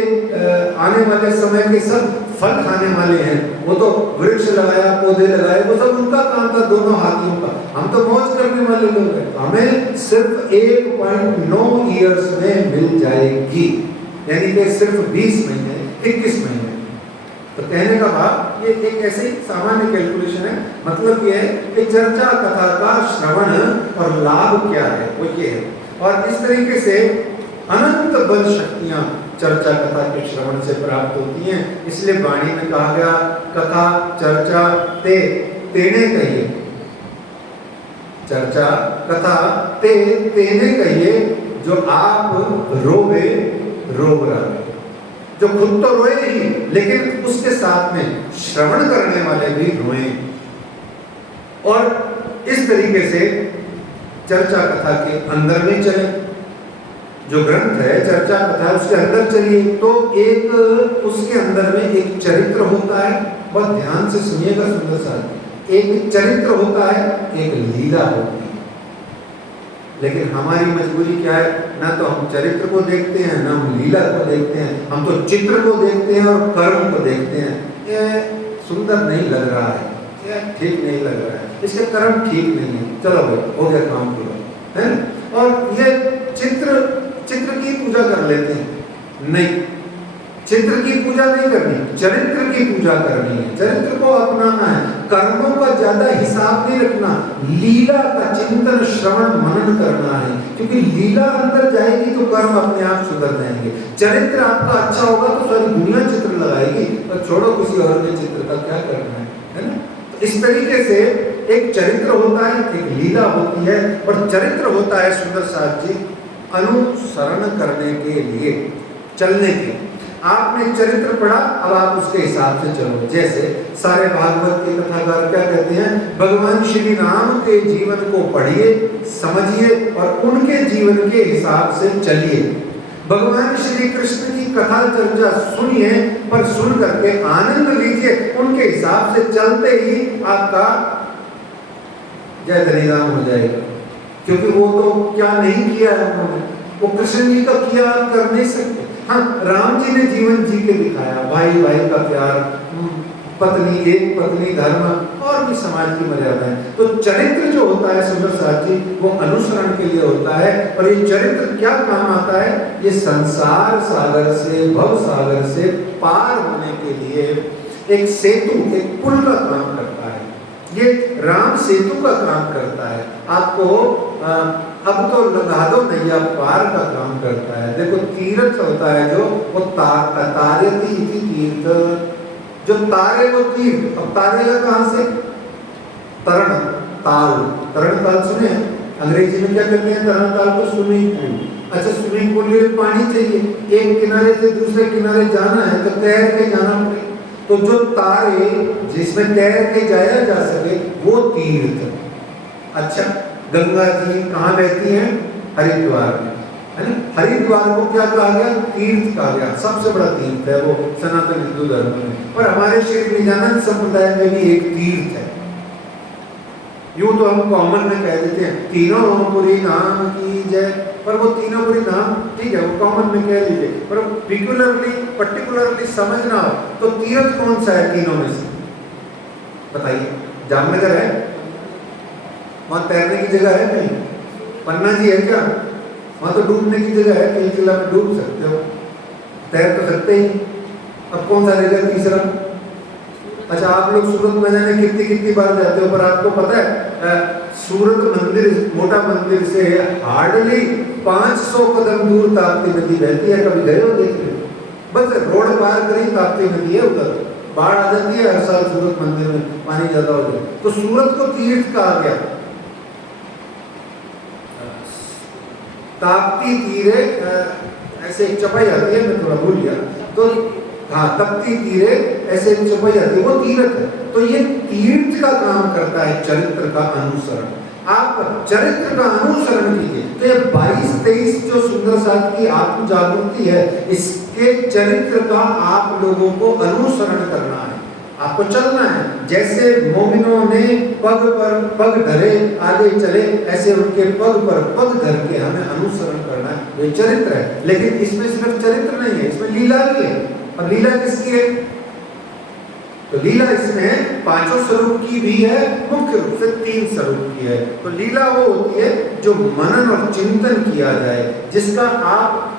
आने वाले समय के सब फल खाने वाले हैं। वो तो वृक्ष लगाया, पौधे लगाए, वो सब उनका काम था, दोनों हाथियों का। हम तो मौज करने वाले लोग हैं। हमें सिर्फ 1.9 ईयर्स में मिल जाएगी, यानी कि सिर्फ 20 महीने 21 महीने। तो कहने का भाव ये एक ऐसी सामान्य कैलकुलेशन है। मतलब ये है कि चर्चा कथा का श्रवण और लाभ क्या है, वो ये है। और इस तरीके से अनंत बल शक्तियां चर्चा कथा के श्रवण से प्राप्त होती हैं। इसलिए वाणी में कहा गया कथा चर्चा ते तेने कहिए, चर्चा कथा ते तेने कहिए, जो आप रोवे रोग रहे, जो खुद तो रोए ही लेकिन उसके साथ में श्रवण करने वाले भी रोए। और इस तरीके से चर्चा कथा के अंदर में चले, जो ग्रंथ है चर्चा कथा उसके अंदर चलिए, तो एक उसके अंदर में एक चरित्र होता है। बहुत ध्यान से सुनिएगा सुंदर साहब, एक चरित्र होता है, एक लीला होती है। लेकिन हमारी मजबूरी क्या है? ना तो हम चरित्र को देखते हैं, ना हम लीला को देखते हैं। हम तो चित्र को देखते हैं और कर्म को देखते हैं। ये सुंदर नहीं लग रहा है, ये ठीक नहीं लग रहा है, इसके कर्म ठीक नहीं है, चलो भाई हो गया काम पूरा, है ना? और ये चित्र की पूजा कर लेते हैं। नहीं, चित्र की पूजा नहीं करनी, चरित्र की पूजा करनी है। चरित्र को अपनाना है, कर्मों का ज्यादा हिसाब नहीं रखना, लीला का चिंतन श्रवण मनन करना है। क्योंकि लीला अंदर जाएगी तो कर्म अपने आप सुधर जाएंगे। चरित्र आपका अच्छा होगा तो सारी दुनिया चित्र लगाएगी, और छोड़ो किसी और के चित्र का क्या करना है ना? तो इस तरीके से एक चरित्र होता है, एक लीला होती है, और चरित्र होता है सुंदर साथ जी अनुसरण करने के लिए, चलने के। आपने चरित्र पढ़ा, अब आप उसके हिसाब से चलो। जैसे सारे भागवत के कथाकार क्या कहते हैं? भगवान श्री राम के जीवन को पढ़िए, समझिए और उनके जीवन के हिसाब से चलिए। भगवान श्री कृष्ण की कथा चर्चा सुनिए, पर सुन करके आनंद लीजिए, उनके हिसाब से चलते ही आपका जय धनीराम हो जाएगा। क्योंकि वो तो क्या नहीं किया है उन्होंने, वो कृष्ण जी का किया आप कर नहीं सकते। हाँ, राम जी ने जीवन जी के दिखाया, भाई भाई का प्यार, पत्नी एक पत्नी धर्म, और भी समाज की मर्यादा है। तो चरित्र जो होता है सुंदर साथ जी, वो अनुसरण के लिए होता है। और ये चरित्र क्या काम आता है? ये संसार सागर से, भव सागर से पार होने के लिए एक सेतु, एक पुल का काम करता है। ये राम सेतु का काम करता है। आपको अब तो लगा दो नैया पार का काम करता है। देखो तीर्थ होता है जो, वो तार्यति इति तीर्थ, जो तारे वो तीर्थ। अब तारेगा कहाँ से? तरण ताल, तरण ताल सुने? अंग्रेजी में क्या कहते हैं तरण ताल को? Swimming pool. अच्छा, स्विमिंग पूल के लिए पानी चाहिए, एक किनारे से दूसरे किनारे जाना है तो तैर के जाना पड़ेगा। तो जो तारे जिसमें तैर के जाया जा सके वो तीर्थ। अच्छा, गंगा जी कहाँ बहती हैं? हरिद्वार में, है ना? हरिद्वार को क्या कहा गया? तीर्थ कहा गया। सबसे बड़ा तीर्थ है वो सनातन हिंदू धर्म में। और हमारे श्री निजानंद संप्रदाय में भी एक तीर्थ है। यूं तो हम कॉमन में कह देते हैं तीनों पुरी नाम की जय, पर वो तीनों पुरी नाम ठीक है, वो कॉमन में कह लीजिए, पर पर्टिकुलरली समझना हो तो तीर्थ कौन सा है तीनों में से? बताइए। जामनगर है, वहाँ तैरने की जगह है कहीं? पन्ना जी है क्या? वहाँ तो डूबने की जगह है, कहीं जिला में डूब सकते हो, तैर तो सकते ही। अब कौन सा रहेगा तीसरा? अच्छा, आप लोग सूरत में जाने कितनी बार जाते हो, पर आपको पता है सूरत मंदिर, मोटा मंदिर से हार्डली 500 कदम दूर ताप्ती नदी बहती है। कभी गए हो देखने? बस रोड पार करी ताप्ती नदी है, उधर बाढ़ आ जाती है हर साल सूरत मंदिर में, पानी ज्यादा हो जाए तो सूरत को तीर्थ कहा गया। ताप्ती तीरे ऐसे एक चपाई आती है, मैं थोड़ा भूल गया, तो हाँ तप्ती तीरे ऐसे एक चपाई आती है, वो तीर्थ है। तो ये तीर्थ का काम करता है चरित्र का अनुसरण। आप चरित्र का अनुसरण कीजिए। तो ये 22-23 जो सुंदर साथ की आत्म जागृति है, इसके चरित्र का आप लोगों को अनुसरण करना है, आपको चलना है। जैसे मोमिनों ने पग पर पग धरे आगे चले, ऐसे उनके पग पर पग धर के हमें अनुसरण करना है। ये चरित्र है। लेकिन इसमें सिर्फ चरित्र नहीं है, इसमें लीला भी है। और लीला किसकी है? तो लीला इसमें 5 स्वरूप की भी है, मुख्य रूप से 3 स्वरूप की है। तो लीला वो होती है जो मनन और चिंतन किया जाए, जिसका आप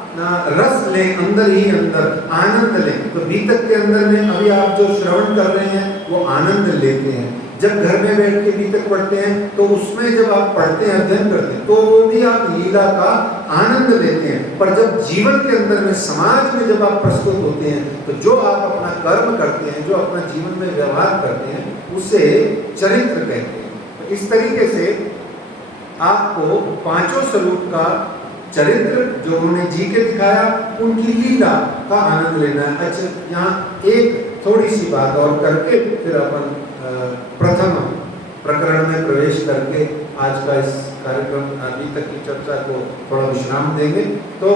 रस लें, अंदर ही अंदर आनंद लें। तो बीतक के अंदर में अभी आप जो श्रवण कर रहे हैं वो आनंद लेते हैं। जब घर में बैठ के बीतक पढ़ते हैं तो उसमें जब आप पढ़ते हैं, अध्ययन करते हैं, तो वो भी आप लीला का आनंद लेते हैं। पर जब जीवन के अंदर में, समाज में जब आप प्रस्तुत होते हैं, तो जो आप अपना कर्म करते हैं, जो अपना जीवन में व्यवहार करते हैं, उसे चरित्र कहते हैं। तो इस तरीके से आपको 5 स्वरूप का चरित्र जो उन्होंने जी के दिखाया, उनकी लीला का आनंद लेना है। अच्छा, यहाँ एक थोड़ी सी बात और करके फिर अपन प्रथम प्रकरण में प्रवेश करके आज का इस कार्यक्रम, अभी तक की चर्चा को थोड़ा विश्राम देंगे। तो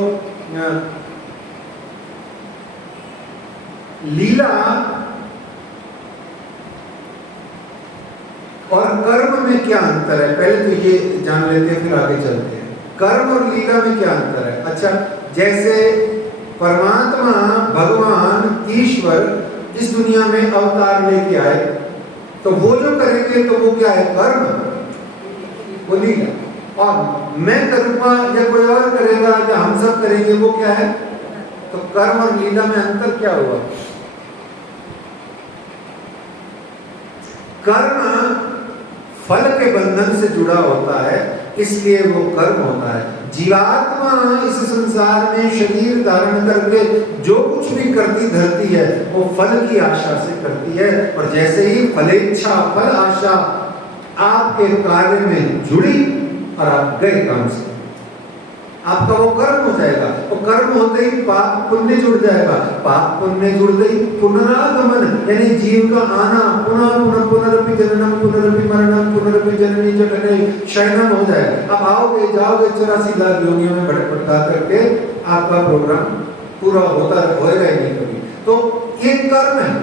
लीला और कर्म में क्या अंतर है, पहले तो ये जान लेते हैं, फिर आगे चलते हैं। कर्म और लीला में क्या अंतर है? अच्छा, जैसे परमात्मा भगवान ईश्वर इस दुनिया में अवतार लेके आए, तो वो जो करेंगे तो वो क्या है? कर्म, वो लीला। और मैं करूँगा या कोई और करेगा या हम सब करेंगे, वो क्या है? तो कर्म और लीला में अंतर क्या हुआ? कर्म फल के बंधन से जुड़ा होता है, इसलिए वो कर्म होता है। जीवात्मा इस संसार में शरीर धारण करके जो कुछ भी करती धरती है, वो फल की आशा से करती है। और जैसे ही फलेच्छा, फल आशा आपके कार्य में जुड़ी और आप गए काम से, आपका वो कर्म हो जाएगा। और कर्म होते ही पाप पुण्य जुड़ जाएगा, पाप पुण्य जुड़ते ही पुनरागमन, यानी जीव का आना, पुनः पुनः पुनरपि जननम पुनरपि मरणम पुनरपि जननी जठरे शयनम हो जाएगा। अब आओगे जाओगे 84 लाख योनियों में भटका करके आपका प्रोग्राम पूरा होता होएगा ही नहीं कभी। तो ये कर्म है,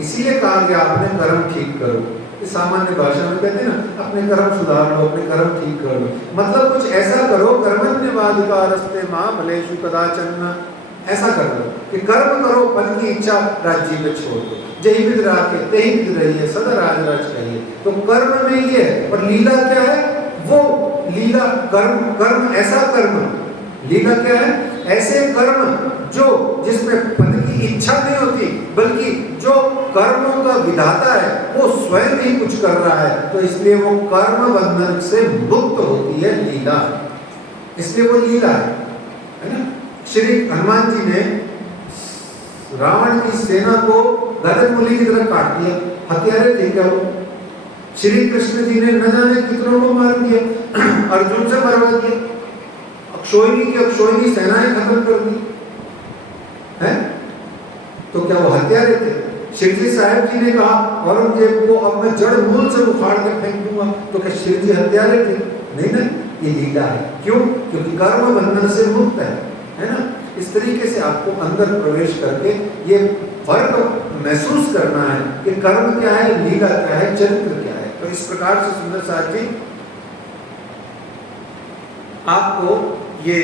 इसीलिए कहा गया आपने कर्म ठीक करो। सामान्य भाषा में कहते हैं ना, अपने कर्म सुधार लो, अपने कर्म ठीक कर लो। मतलब कुछ ऐसा करो, कर्मण्यवाधिकारस्ते मां फलेषु कदाचन, ऐसा कर लो कि कर्म करो, फल की इच्छा राज्य में छोड़ दो। जही विद राखे तही विद रहिए, सदा राज राज कहिए। तो कर्म में ये है। और लीला क्या है? वो लीला कर्म, कर्म ऐसा कर्म, लीला क्या है? ऐसे कर्म जो जिसमें फल की इच्छा नहीं होती, बल्कि जो कर्मों का विधाता है वो स्वयं ही कुछ कर रहा है, तो इसलिए वो कर्म बंधन से मुक्त होती है लीला, इसलिए वो लीला है ना। श्री हनुमान जी ने रावण की सेना को गदन मूली की तरह काट दिया, हथियारे थे क्या वो? श्री कृष्ण जी ने न जाने कितनों को मार दिया, अर्जुन से मरवा दिया, अक्षोहिणी की अक्षोहिणी सेनाएं खत्म कर दी है। तो क्या वो हत्यारे थे? श्री जी साहब जी ने कहा औरंगजेब को अब मैं जड़ मूल से उखाड़ कर फेंक दूंगा, तो क्या श्री जी हत्यारे थे? नहीं ना, ये लीला है। क्यों? क्योंकि कर्म बंधन से मुक्त है ना। इस तरीके से आपको अंदर प्रवेश करके ये फर्क महसूस करना है कि कर्म क्या है, लीला क्या है, चरित्र क्या है। तो इस प्रकार से सुंदर साथ जी आपको ये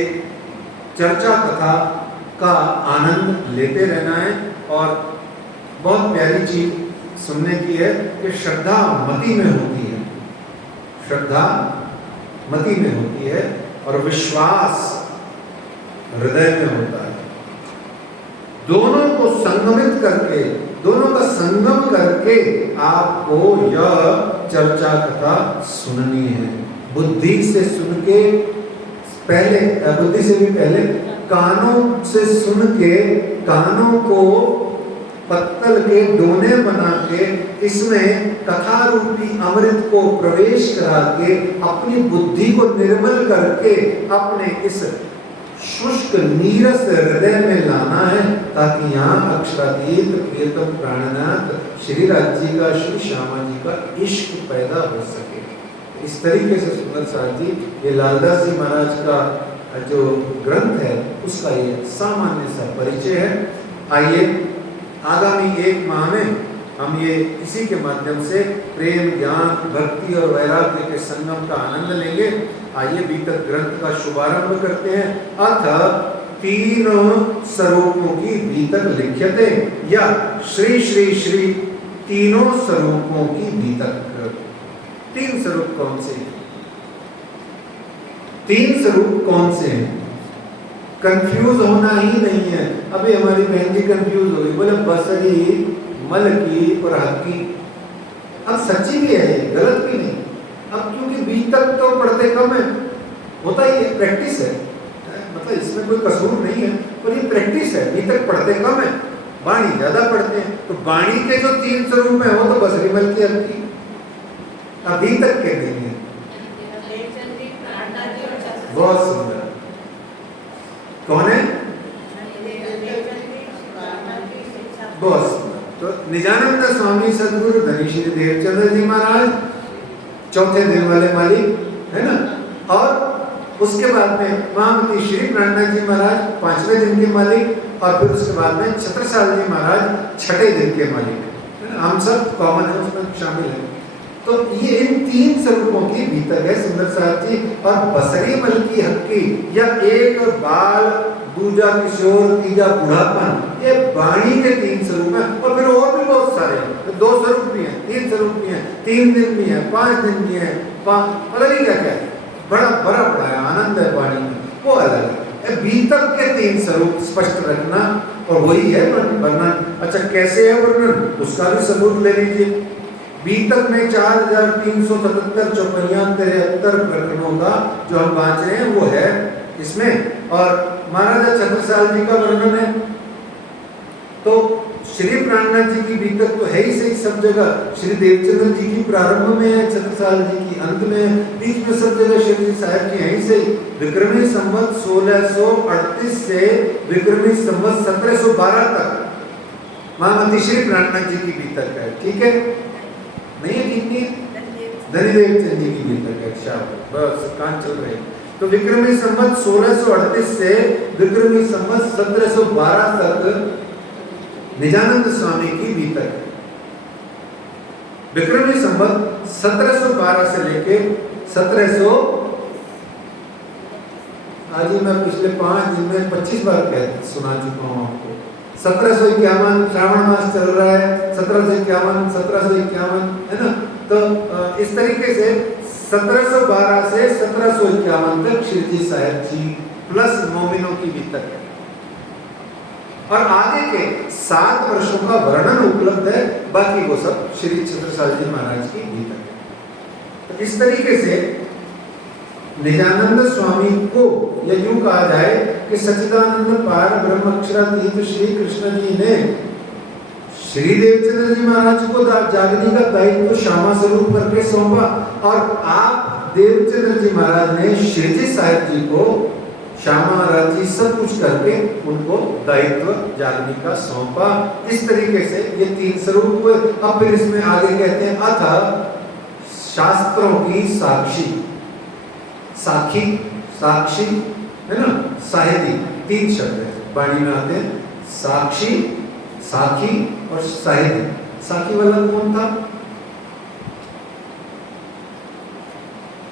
चर्चा कथा का आनंद लेते रहना है। और बहुत प्यारी चीज सुनने की है कि श्रद्धा मति में होती है, श्रद्धा मति में होती है और विश्वास हृदय में होता है। दोनों को संगमित करके, दोनों का संगम करके आपको यह चर्चा कथा सुननी है। बुद्धि से सुन के पहले, बुद्धि से भी पहले कानों से सुन के, कानों को पत्तल के डोने बना के इसमें कथा रूपी अमृत को प्रवेश करा के अपनी बुद्धि को निर्मल करके अपने इस शुष्क नीरस हृदय में लाना है, ताकि यहाँ अक्षरातीत प्रियतम प्राणनाथ श्री राज जी का, श्री श्यामा जी का इश्क पैदा हो सके। इस तरीके से सुंदर साथ जी ये लालदास जी महाराज का जो ग्रंथ है उसका ये सामान्य सा परिचय है। आइए आगामी 1 माह में हम ये इसी के माध्यम से प्रेम, ज्ञान, भक्ति और वैराग्य के संगम का आनंद लेंगे। आइए बीतक ग्रंथ का शुभारंभ करते हैं। अथ 3 स्वरूपों की बीतक लिख्यते, या श्री श्री श्री तीनों स्वरूपों की बीतक। 3 स्वरूप कौन से हैं? 3 स्वरूप कौन से हैं? कंफ्यूज होना ही नहीं है। अभी हमारी बहन जी कंफ्यूज हो गई, बोले बसरी, मलकी और हक्की। अब सच्ची भी है, गलत भी नहीं। अब क्योंकि बीतक तो पढ़ते कम है, होता ही है, प्रैक्टिस है, मतलब इसमें कोई कसूर नहीं है, पर ये प्रैक्टिस है। बीतक पढ़ते कम है, बाणी ज्यादा पढ़ते हैं। तो बाणी के जो 3 स्वरूप है वो तो बसरी, मलकी, हक्की, अभी तक के नहीं है। बहुत सुंदर। कौन है? बहुत सुंदर। तो निजानंद स्वामी सदगुरु धनी श्री देवचंद्र जी महाराज चौथे दिन वाले मालिक है ना, और उसके बाद में महामती श्री प्राणनाथ जी महाराज 5वें दिन के मालिक, और फिर उसके बाद में छत्रसाल जी महाराज 6ठे दिन के मालिक है ना। हम सब कॉमन है, उसमें शामिल है। तो ये इन 3 स्वरूपों की भीतर है सुंदर साहब जी। और बसरी, मलकी, हक्की, या एक बाल, दूजा किशोर, तीजा बुढ़ापन, ये वाणी के 3 स्वरूप हैं। और फिर और भी बहुत सारे हैं, 2 स्वरूप भी हैं, 3 स्वरूप भी हैं, 3 दिन भी हैं, 5 दिन भी हैं, पता नहीं क्या क्या है, बड़ा बड़ा है, आनंद है वाणी में, वो अलग है। बीतक के 3 स्वरूप स्पष्ट रखना, और वही है वर्णन। अच्छा, कैसे है वर्णन, उसका भी सबूत ले लीजिए। बीतक में 4377 चौपैया 73 प्रकरणों का जो हम बांच रहे हैं वो है इसमें, और महाराजा छत्रसाल जी का वर्णन है। तो श्री प्राणनाथ जी की बीतक तो है ही सही सब जगह, श्री देवचंद्र जी की प्रारंभ में है, छत्रसाल जी की अंत में है, बीच में सब जगह श्री जी साहब की है ही सही। विक्रमी संवत 1638 से विक्रमी संवत 1712 तक महामती श्री प्राणनाथ जी की बीतक है। ठीक है, नहीं है? ठीक नहीं है? धनी देवचंद जी की बीतक है। शाबाश, बस कान चल रहे हैं। तो विक्रमी संवत 1638 से विक्रमी संवत 1712 तक निजानंद स्वामी की बीतक है। विक्रमी संवत 1712 से लेके 1700, आज ही मैं पिछले 5 दिन में 25 बार सुना चुका हूँ आपको। 1751 श्रावण मास चल रहा है, 1751 1751 है ना। तो इस तरीके से 1712 से 1751 तक श्री जी साहब जी प्लस मोमिनों की बीतक है, और आगे के 7 वर्षों का वर्णन उपलब्ध है, बाकी वो सब श्री छत्रसाल जी महाराज की बीतक है। तो इस तरीके से निजानंद स्वामी को या यूं कहा जाए कि सच्चिदानंद पार ब्रह्म अक्षरातीत श्री कृष्ण जी ने श्री देवचंद्र जी महाराज को जागने का दायित्व श्यामा स्वरूप करके सौंपा, और आप देवचंद्र जी महाराज ने श्री जी साहब जी को श्यामा राजी सब कुछ करके उनको दायित्व जागने का सौंपा। इस तरीके से ये 3 स्वरूप हुए। अब फिर इसमें आगे कहते हैं अथ शास्त्रों की साक्षी, साखी, साक्षी है ना, साहिती, 3 शब्द है वाणी में आते हैं, साक्षी, साखी और साहिती। साखी वाला कौन था?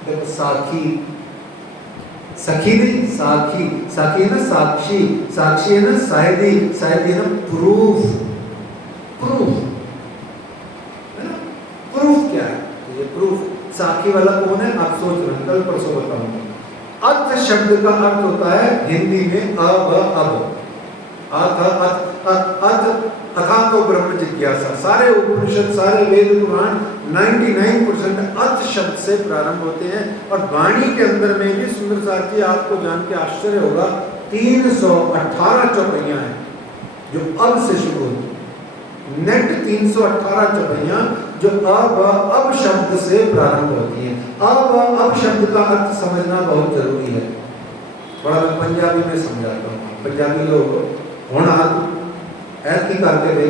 देखो, साखी, सखी नहीं, साखी, साखी है ना साक्षी, साक्षी है ना साहिदी, साहिदी है ना प्रूफ, प्रूफ है ना। प्रूफ क्या है? ये प्रूफ। साखी वाला कौन है? आप सोच रहे हैं, कल परसों बताऊंगा। अर्थ शब्द का अर्थ होता है हिंदी में अब, अर्थ, अर्थ अथा तो ब्रह्म जिज्ञासा। सारे उपनिषद, सारे वेद पुराण 99% अर्थ शब्द से प्रारंभ होते हैं। और वाणी के अंदर में भी सुंदर साथी आपको जान के आश्चर्य होगा 318 चौपाइयां हैं जो अब से शुरू होती है। नेट 318 चौपाइयां जो अब शब्द से प्रारंभ होती हैं। अब शब्द का अर्थ समझना बहुत जरूरी है। बड़ा मैं पंजाबी में समझाता हूँ। पंजाबी लोग होना ऐसी करते हुए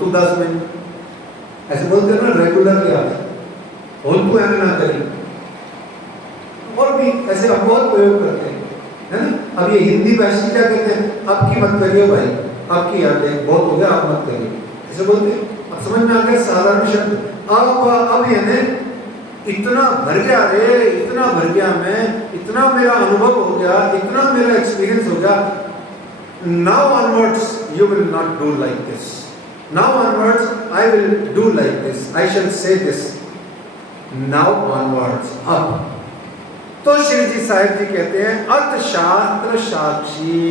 तू 10 मिनट ऐसे बोलते हैं ना, रेगुलर क्या तू ऐसे ना करी। और भी ऐसे हम बहुत प्रयोग करते हैं, है ना। अब ये हिंदी भाषी क्या कहते हैं, अब की मत करिए भाई, अब की याद बहुत हो गया, आप मत करिए, ऐसे बोलते हैं। अब समझ में आ गया साधारण शब्द। अब यानी इतना भर गया रे, इतना भर गया मैं, इतना मेरा अनुभव हो गया, इतना मेरा एक्सपीरियंस हो गया। Now onwards you will not do like this. Now onwards I will do like this. I shall say this. Now onwards अब। तो श्री जी साहिब जी कहते हैं अत शास्त्र साक्षी।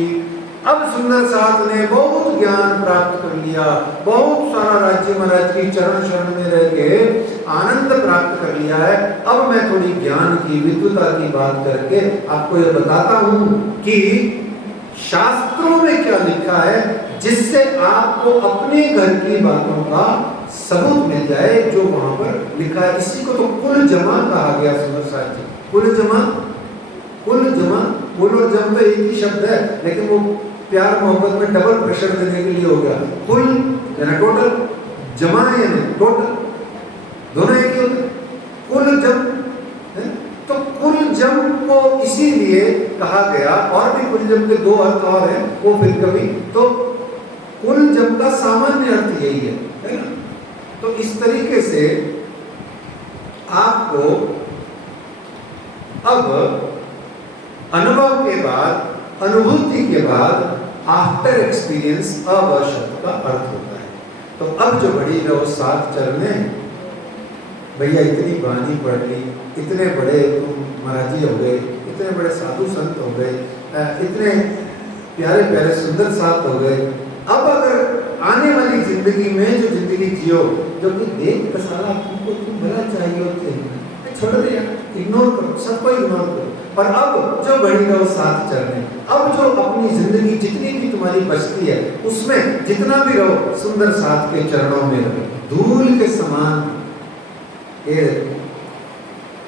अब सुंदर साथ ने बहुत ज्ञान प्राप्त कर लिया, बहुत सारा राज्य महाराज की चरण शरण में रह के आनंद प्राप्त कर लिया है। अब मैं थोड़ी ज्ञान की विद्वता की बात करके आपको ये बताता हूं कि शास्त्रों में क्या लिखा है, जिससे आपको अपने घर की बातों का सबूत मिल जाए जो वहां पर लिखा है। इसी को तो कुल जमा कहा गया सुंदर साहब जी। कुल जमा, कुल जमा, कुल और जम तो एक ही शब्द है, लेकिन वो प्यार मोहब्बत में डबल प्रेशर देने के लिए हो गया। कुल यानी टोटल, जमा यानी टोटल, दोनों एक ही होते। कुल जम है? तो कुल जम को इसीलिए कहा गया, और भी कुल जम के दो अर्थ और हैं, वो फिर कभी। तो कुल जम का सामान्य अर्थ यही है ना। तो इस तरीके से आपको अब अनुभव के बाद, अनुभूति के बाद आफ्टर एक्सपीरियंस अब शब्द का अर्थ होता है। तो अब जो बड़ी रहो साथ चलने, भैया इतनी वाणी पढ़ ली, इतने बड़े तुम महाराजी हो गए, इतने बड़े साधु संत हो गए, इतने प्यारे प्यारे सुंदर साथ हो गए। अब अगर आने वाली जिंदगी में जो जिंदगी जियो, जो कि देख साला तुमको तुम भला चाहिए होते हैं, छोड़ दे यार, इग्नोर करो, सबको इग्नोर करो। और अब जो बड़ी रहो साथ चलने, अब जो अपनी जिंदगी जितनी भी तुम्हारी बचती है उसमें जितना भी रहो सुंदर साथ के चरणों में रहो, धूल के समान।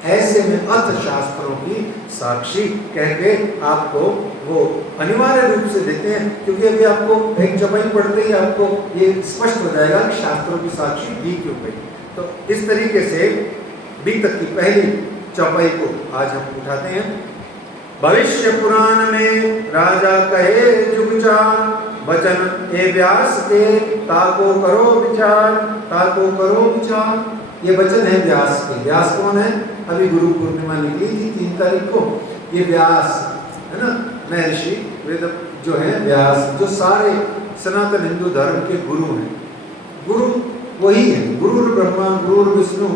ऐसे में अर्थ शास्त्रों की साक्षी कह के आपको वो अनिवार्य रूप से देते हैं, क्योंकि अभी आपको एक चौपाई पढ़ते ही आपको ये स्पष्ट हो जाएगा कि शास्त्रों की साक्षी दी क्यों गई। तो इस तरीके से बी तक की पहली चौपाई को आज हम उठाते हैं। भविष्य पुराण में राजा कहे जुग चार, वचन ए व्यास के ताको करो विचार, ताको करो विचार। ये वचन है व्यास के। व्यास कौन है? अभी गुरु पूर्णिमा निकली थी 3 तारीख को। ये व्यास है ना, महर्षि वेद जो है व्यास, जो सारे सनातन हिंदू धर्म के गुरु हैं। गुरु वही है, गुरु ब्रह्मा गुरु विष्णु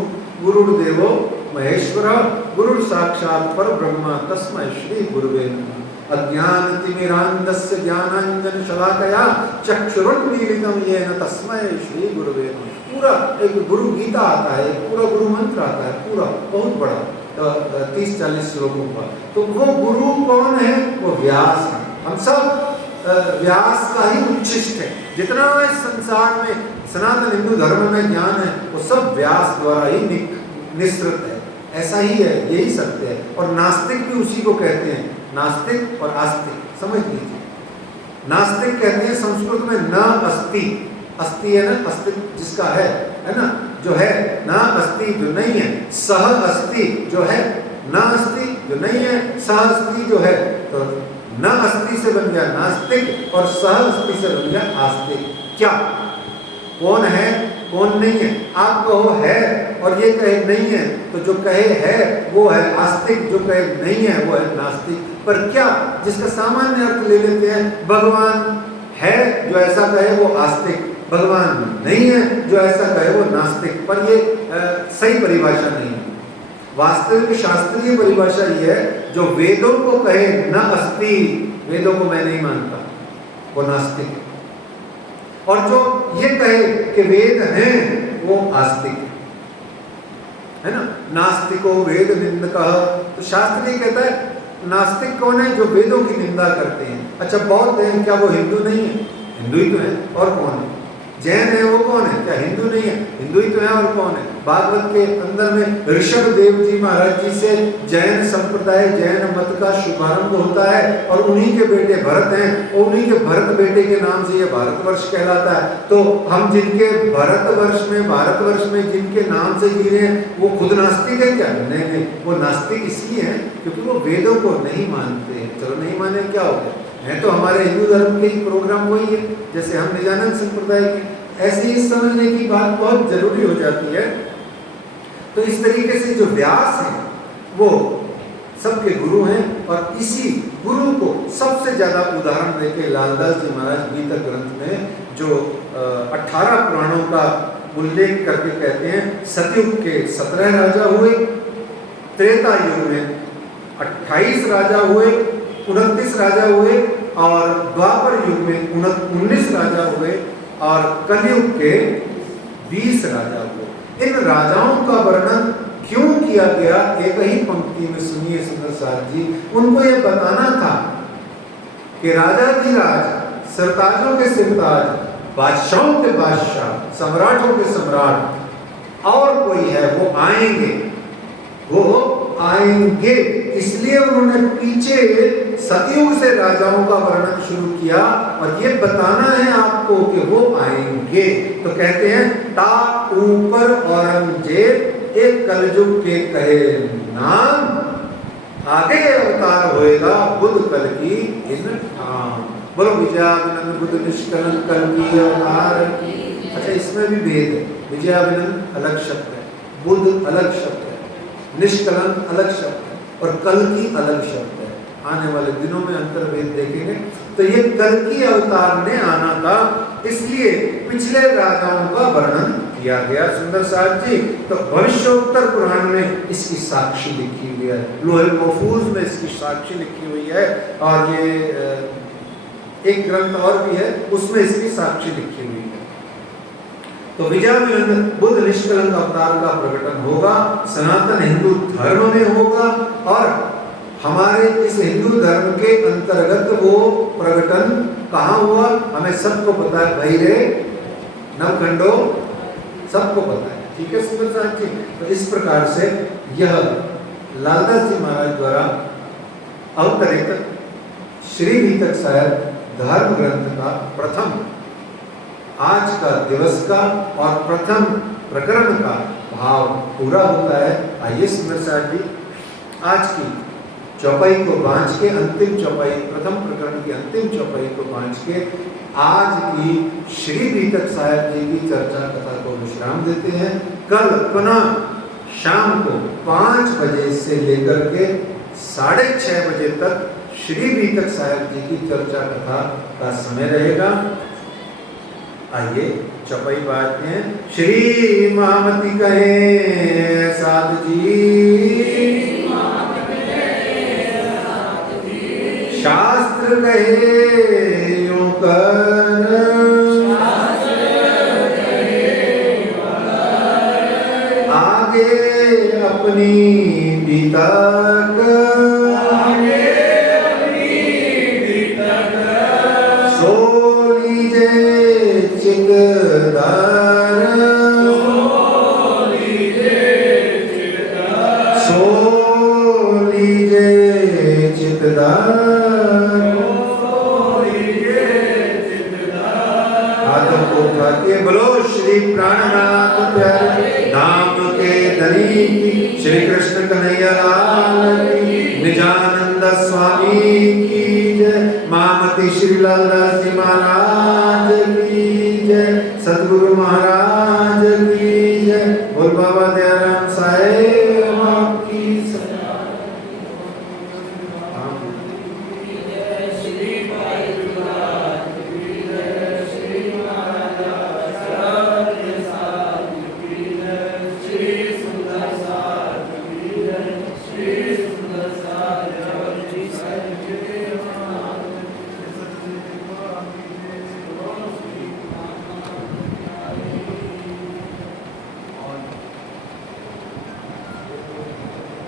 गुरुर्देवो महेश्वरा, गुरु साक्षात परब्रह्म तस्मै श्री गुरुवे नमः। अज्ञानतिमिरान्धस्य ज्ञानाञ्जन शलाकया चक्षुरुन्मीलितं येन तस्मै श्री गुरुवे नमः। पूरा एक गुरु गीता आता है, एक पूरा गुरु मंत्र आता है, पूरा बहुत बड़ा 30-40 श्लोकों का। तो वो गुरु कौन है? वो व्यास है। हम सब व्यास का ही उच्छिष्ट है। जितना इस संसार में सनातन हिंदू धर्म में ज्ञान है वो सब व्यास द्वारा ही निःसृत है। ऐसा ही है, यही सत्य है। और नास्तिक भी उसी को कहते हैं, नास्तिक और आस्तिक, समझ लीजिए। नास्तिक कहते हैं संस्कृत में न अस्ति, अस्ति है ना, अस्तित्व जिसका है ना, जो है, न अस्ति जो नहीं है, सह अस्ति जो है, न अस्ति जो नहीं है, सह अस्ति जो है। तो न अस्ति से बन गया नास्तिक और सह अस्ति से बन गया आस्तिक। क्या कौन है कौन नहीं है? आप कहो है और ये कहे नहीं है, तो जो कहे है वो है आस्तिक, जो कहे नहीं है वो है नास्तिक। पर क्या जिसका सामान्य अर्थ ले लेते हैं, भगवान है जो ऐसा कहे वो आस्तिक, भगवान नहीं है जो ऐसा कहे वो नास्तिक। पर ये सही परिभाषा नहीं है। वास्तविक शास्त्रीय परिभाषा ये है, जो वेदों को कहे न अस्ति, वेदों को मैं नहीं मानता, वो नास्तिक। और जो ये कहे कि वेद हैं वो आस्तिक है ना। नास्तिको वेद निंदकः, तो शास्त्र ये कहता है नास्तिक कौन है? जो वेदों की निंदा करते हैं। अच्छा बौद्ध हैं, क्या वो हिंदू नहीं है? हिंदू ही तो है, और कौन है? जैन है, वो कौन है? क्या हिंदू नहीं है? हिंदू ही तो है, और कौन है? भागवत के अंदर में ऋषभ देव जी महाराज जी से जैन संप्रदाय, जैन मत का शुभारंभ होता है, और उन्हीं के बेटे भरत हैं, और उन्हीं के भरत बेटे के नाम से ये भारतवर्ष कहलाता है। तो हम जिनके भारतवर्ष में जिनके नाम से जी रहे हैं, वो खुद नास्तिक है क्या? नहीं, वो नास्तिक इसलिए है क्योंकि वो वेदों को नहीं मानते। चलो नहीं माने क्या हो गया, है तो हमारे हिंदू धर्म के ही प्रोग्राम वही है, जैसे हम निजानंद संप्रदाय के। ऐसे ही समझने की बात बहुत जरूरी हो जाती है। तो इस तरीके से जो व्यास हैं वो सबके गुरु हैं, और इसी गुरु को सबसे ज्यादा उदाहरण देके लालदास जी महाराज गीता ग्रंथ में जो 18 पुराणों का उल्लेख करके कहते हैं, सतयुग के 17 राजा हुए, त्रेता युग में 28 राजा हुए, 29 राजा हुए, और द्वापर युग में 19 राजा हुए, और कलयुग के 20 राजा हुए। इन राजाओं का वर्णन क्यों किया गया? एक ही पंक्ति में सुनिए सुंदर साथ जी। उनको ये बताना था कि राजाधिराज, सरताजों के सिरताज, बादशाहों के बादशाह, सम्राटों के सम्राट और कोई है, वो आएंगे, वो आएंगे। इसलिए उन्होंने पीछे सतयुग से राजाओं का वर्णन शुरू किया, और ये बताना है आपको कि वो आएंगे। तो कहते हैं ता ऊपर औरंगजेब एक कलयुग के कहे नाम, आगे अवतार होएगा बुद्ध कल की इन ठाम। बोलो विजयानंद बुद्ध निष्कलंक कल की अवतार। अच्छा इसमें भी भेद है, विजयानंद अलग शब्द है, बुद्ध अलग शब्द है, निष्कलंक अलग शब्द है, और कल की अलग शब्द है। आने वाले दिनों में अंतर्भेद देखेंगे। तो ये कल की अवतार ने आना था, इसलिए पिछले राजाओं का वर्णन किया गया सुंदर साथ जी। तो भविष्योत्तर पुराण में इसकी साक्षी लिखी हुई है, लोहे महफूज में इसकी साक्षी लिखी हुई है, और ये एक ग्रंथ और भी है उसमें इसकी साक्षी लिखी हुई है। तो विजयानंद बुद्ध निष्कलंक अवतार का प्रकटन होगा, सनातन हिंदू धर्म में होगा, और हमारे इस हिंदू धर्म के अंतर्गत वो प्रकटन कहाँ हुआ हमें सबको पता है, भैरे नवखंडो सबको पता है। ठीक है सुंदर साहब जी। तो इस प्रकार से यह लालदास जी महाराज द्वारा अवतरित श्री गीतक साहिब धर्म ग्रंथ का प्रथम आज का दिवस का और प्रथम प्रकरण का भाव पूरा होता है। आइए सुंदर साहब जी आज की चौपाई को बांध के, अंतिम चौपाई, प्रथम प्रकरण की अंतिम चौपाई को बांध के आज की श्री गीतक साहिब जी की चर्चा कथा को विश्राम देते हैं। कल पुनः शाम को 5 बजे से लेकर के 6:30 बजे तक श्री गीतक साहिब जी की चर्चा कथा का समय रहेगा। आइए चौपाई बात में श्री महामती कहे साध जी, शास्त्र कहे यूं कर, आगे अपनी बीता सो लीजे चितदार, सो लीजे चितदार। हाथों को उठा के बोलो श्री प्राणनाथ प्यारे धाम के धनी श्री कृष्ण कन्हैया लाल की, निजानंद स्वामी की जय, महामती श्री लालदास जी महाराज की जय, सतगुरु महाराज की जय। बोल बाबा दे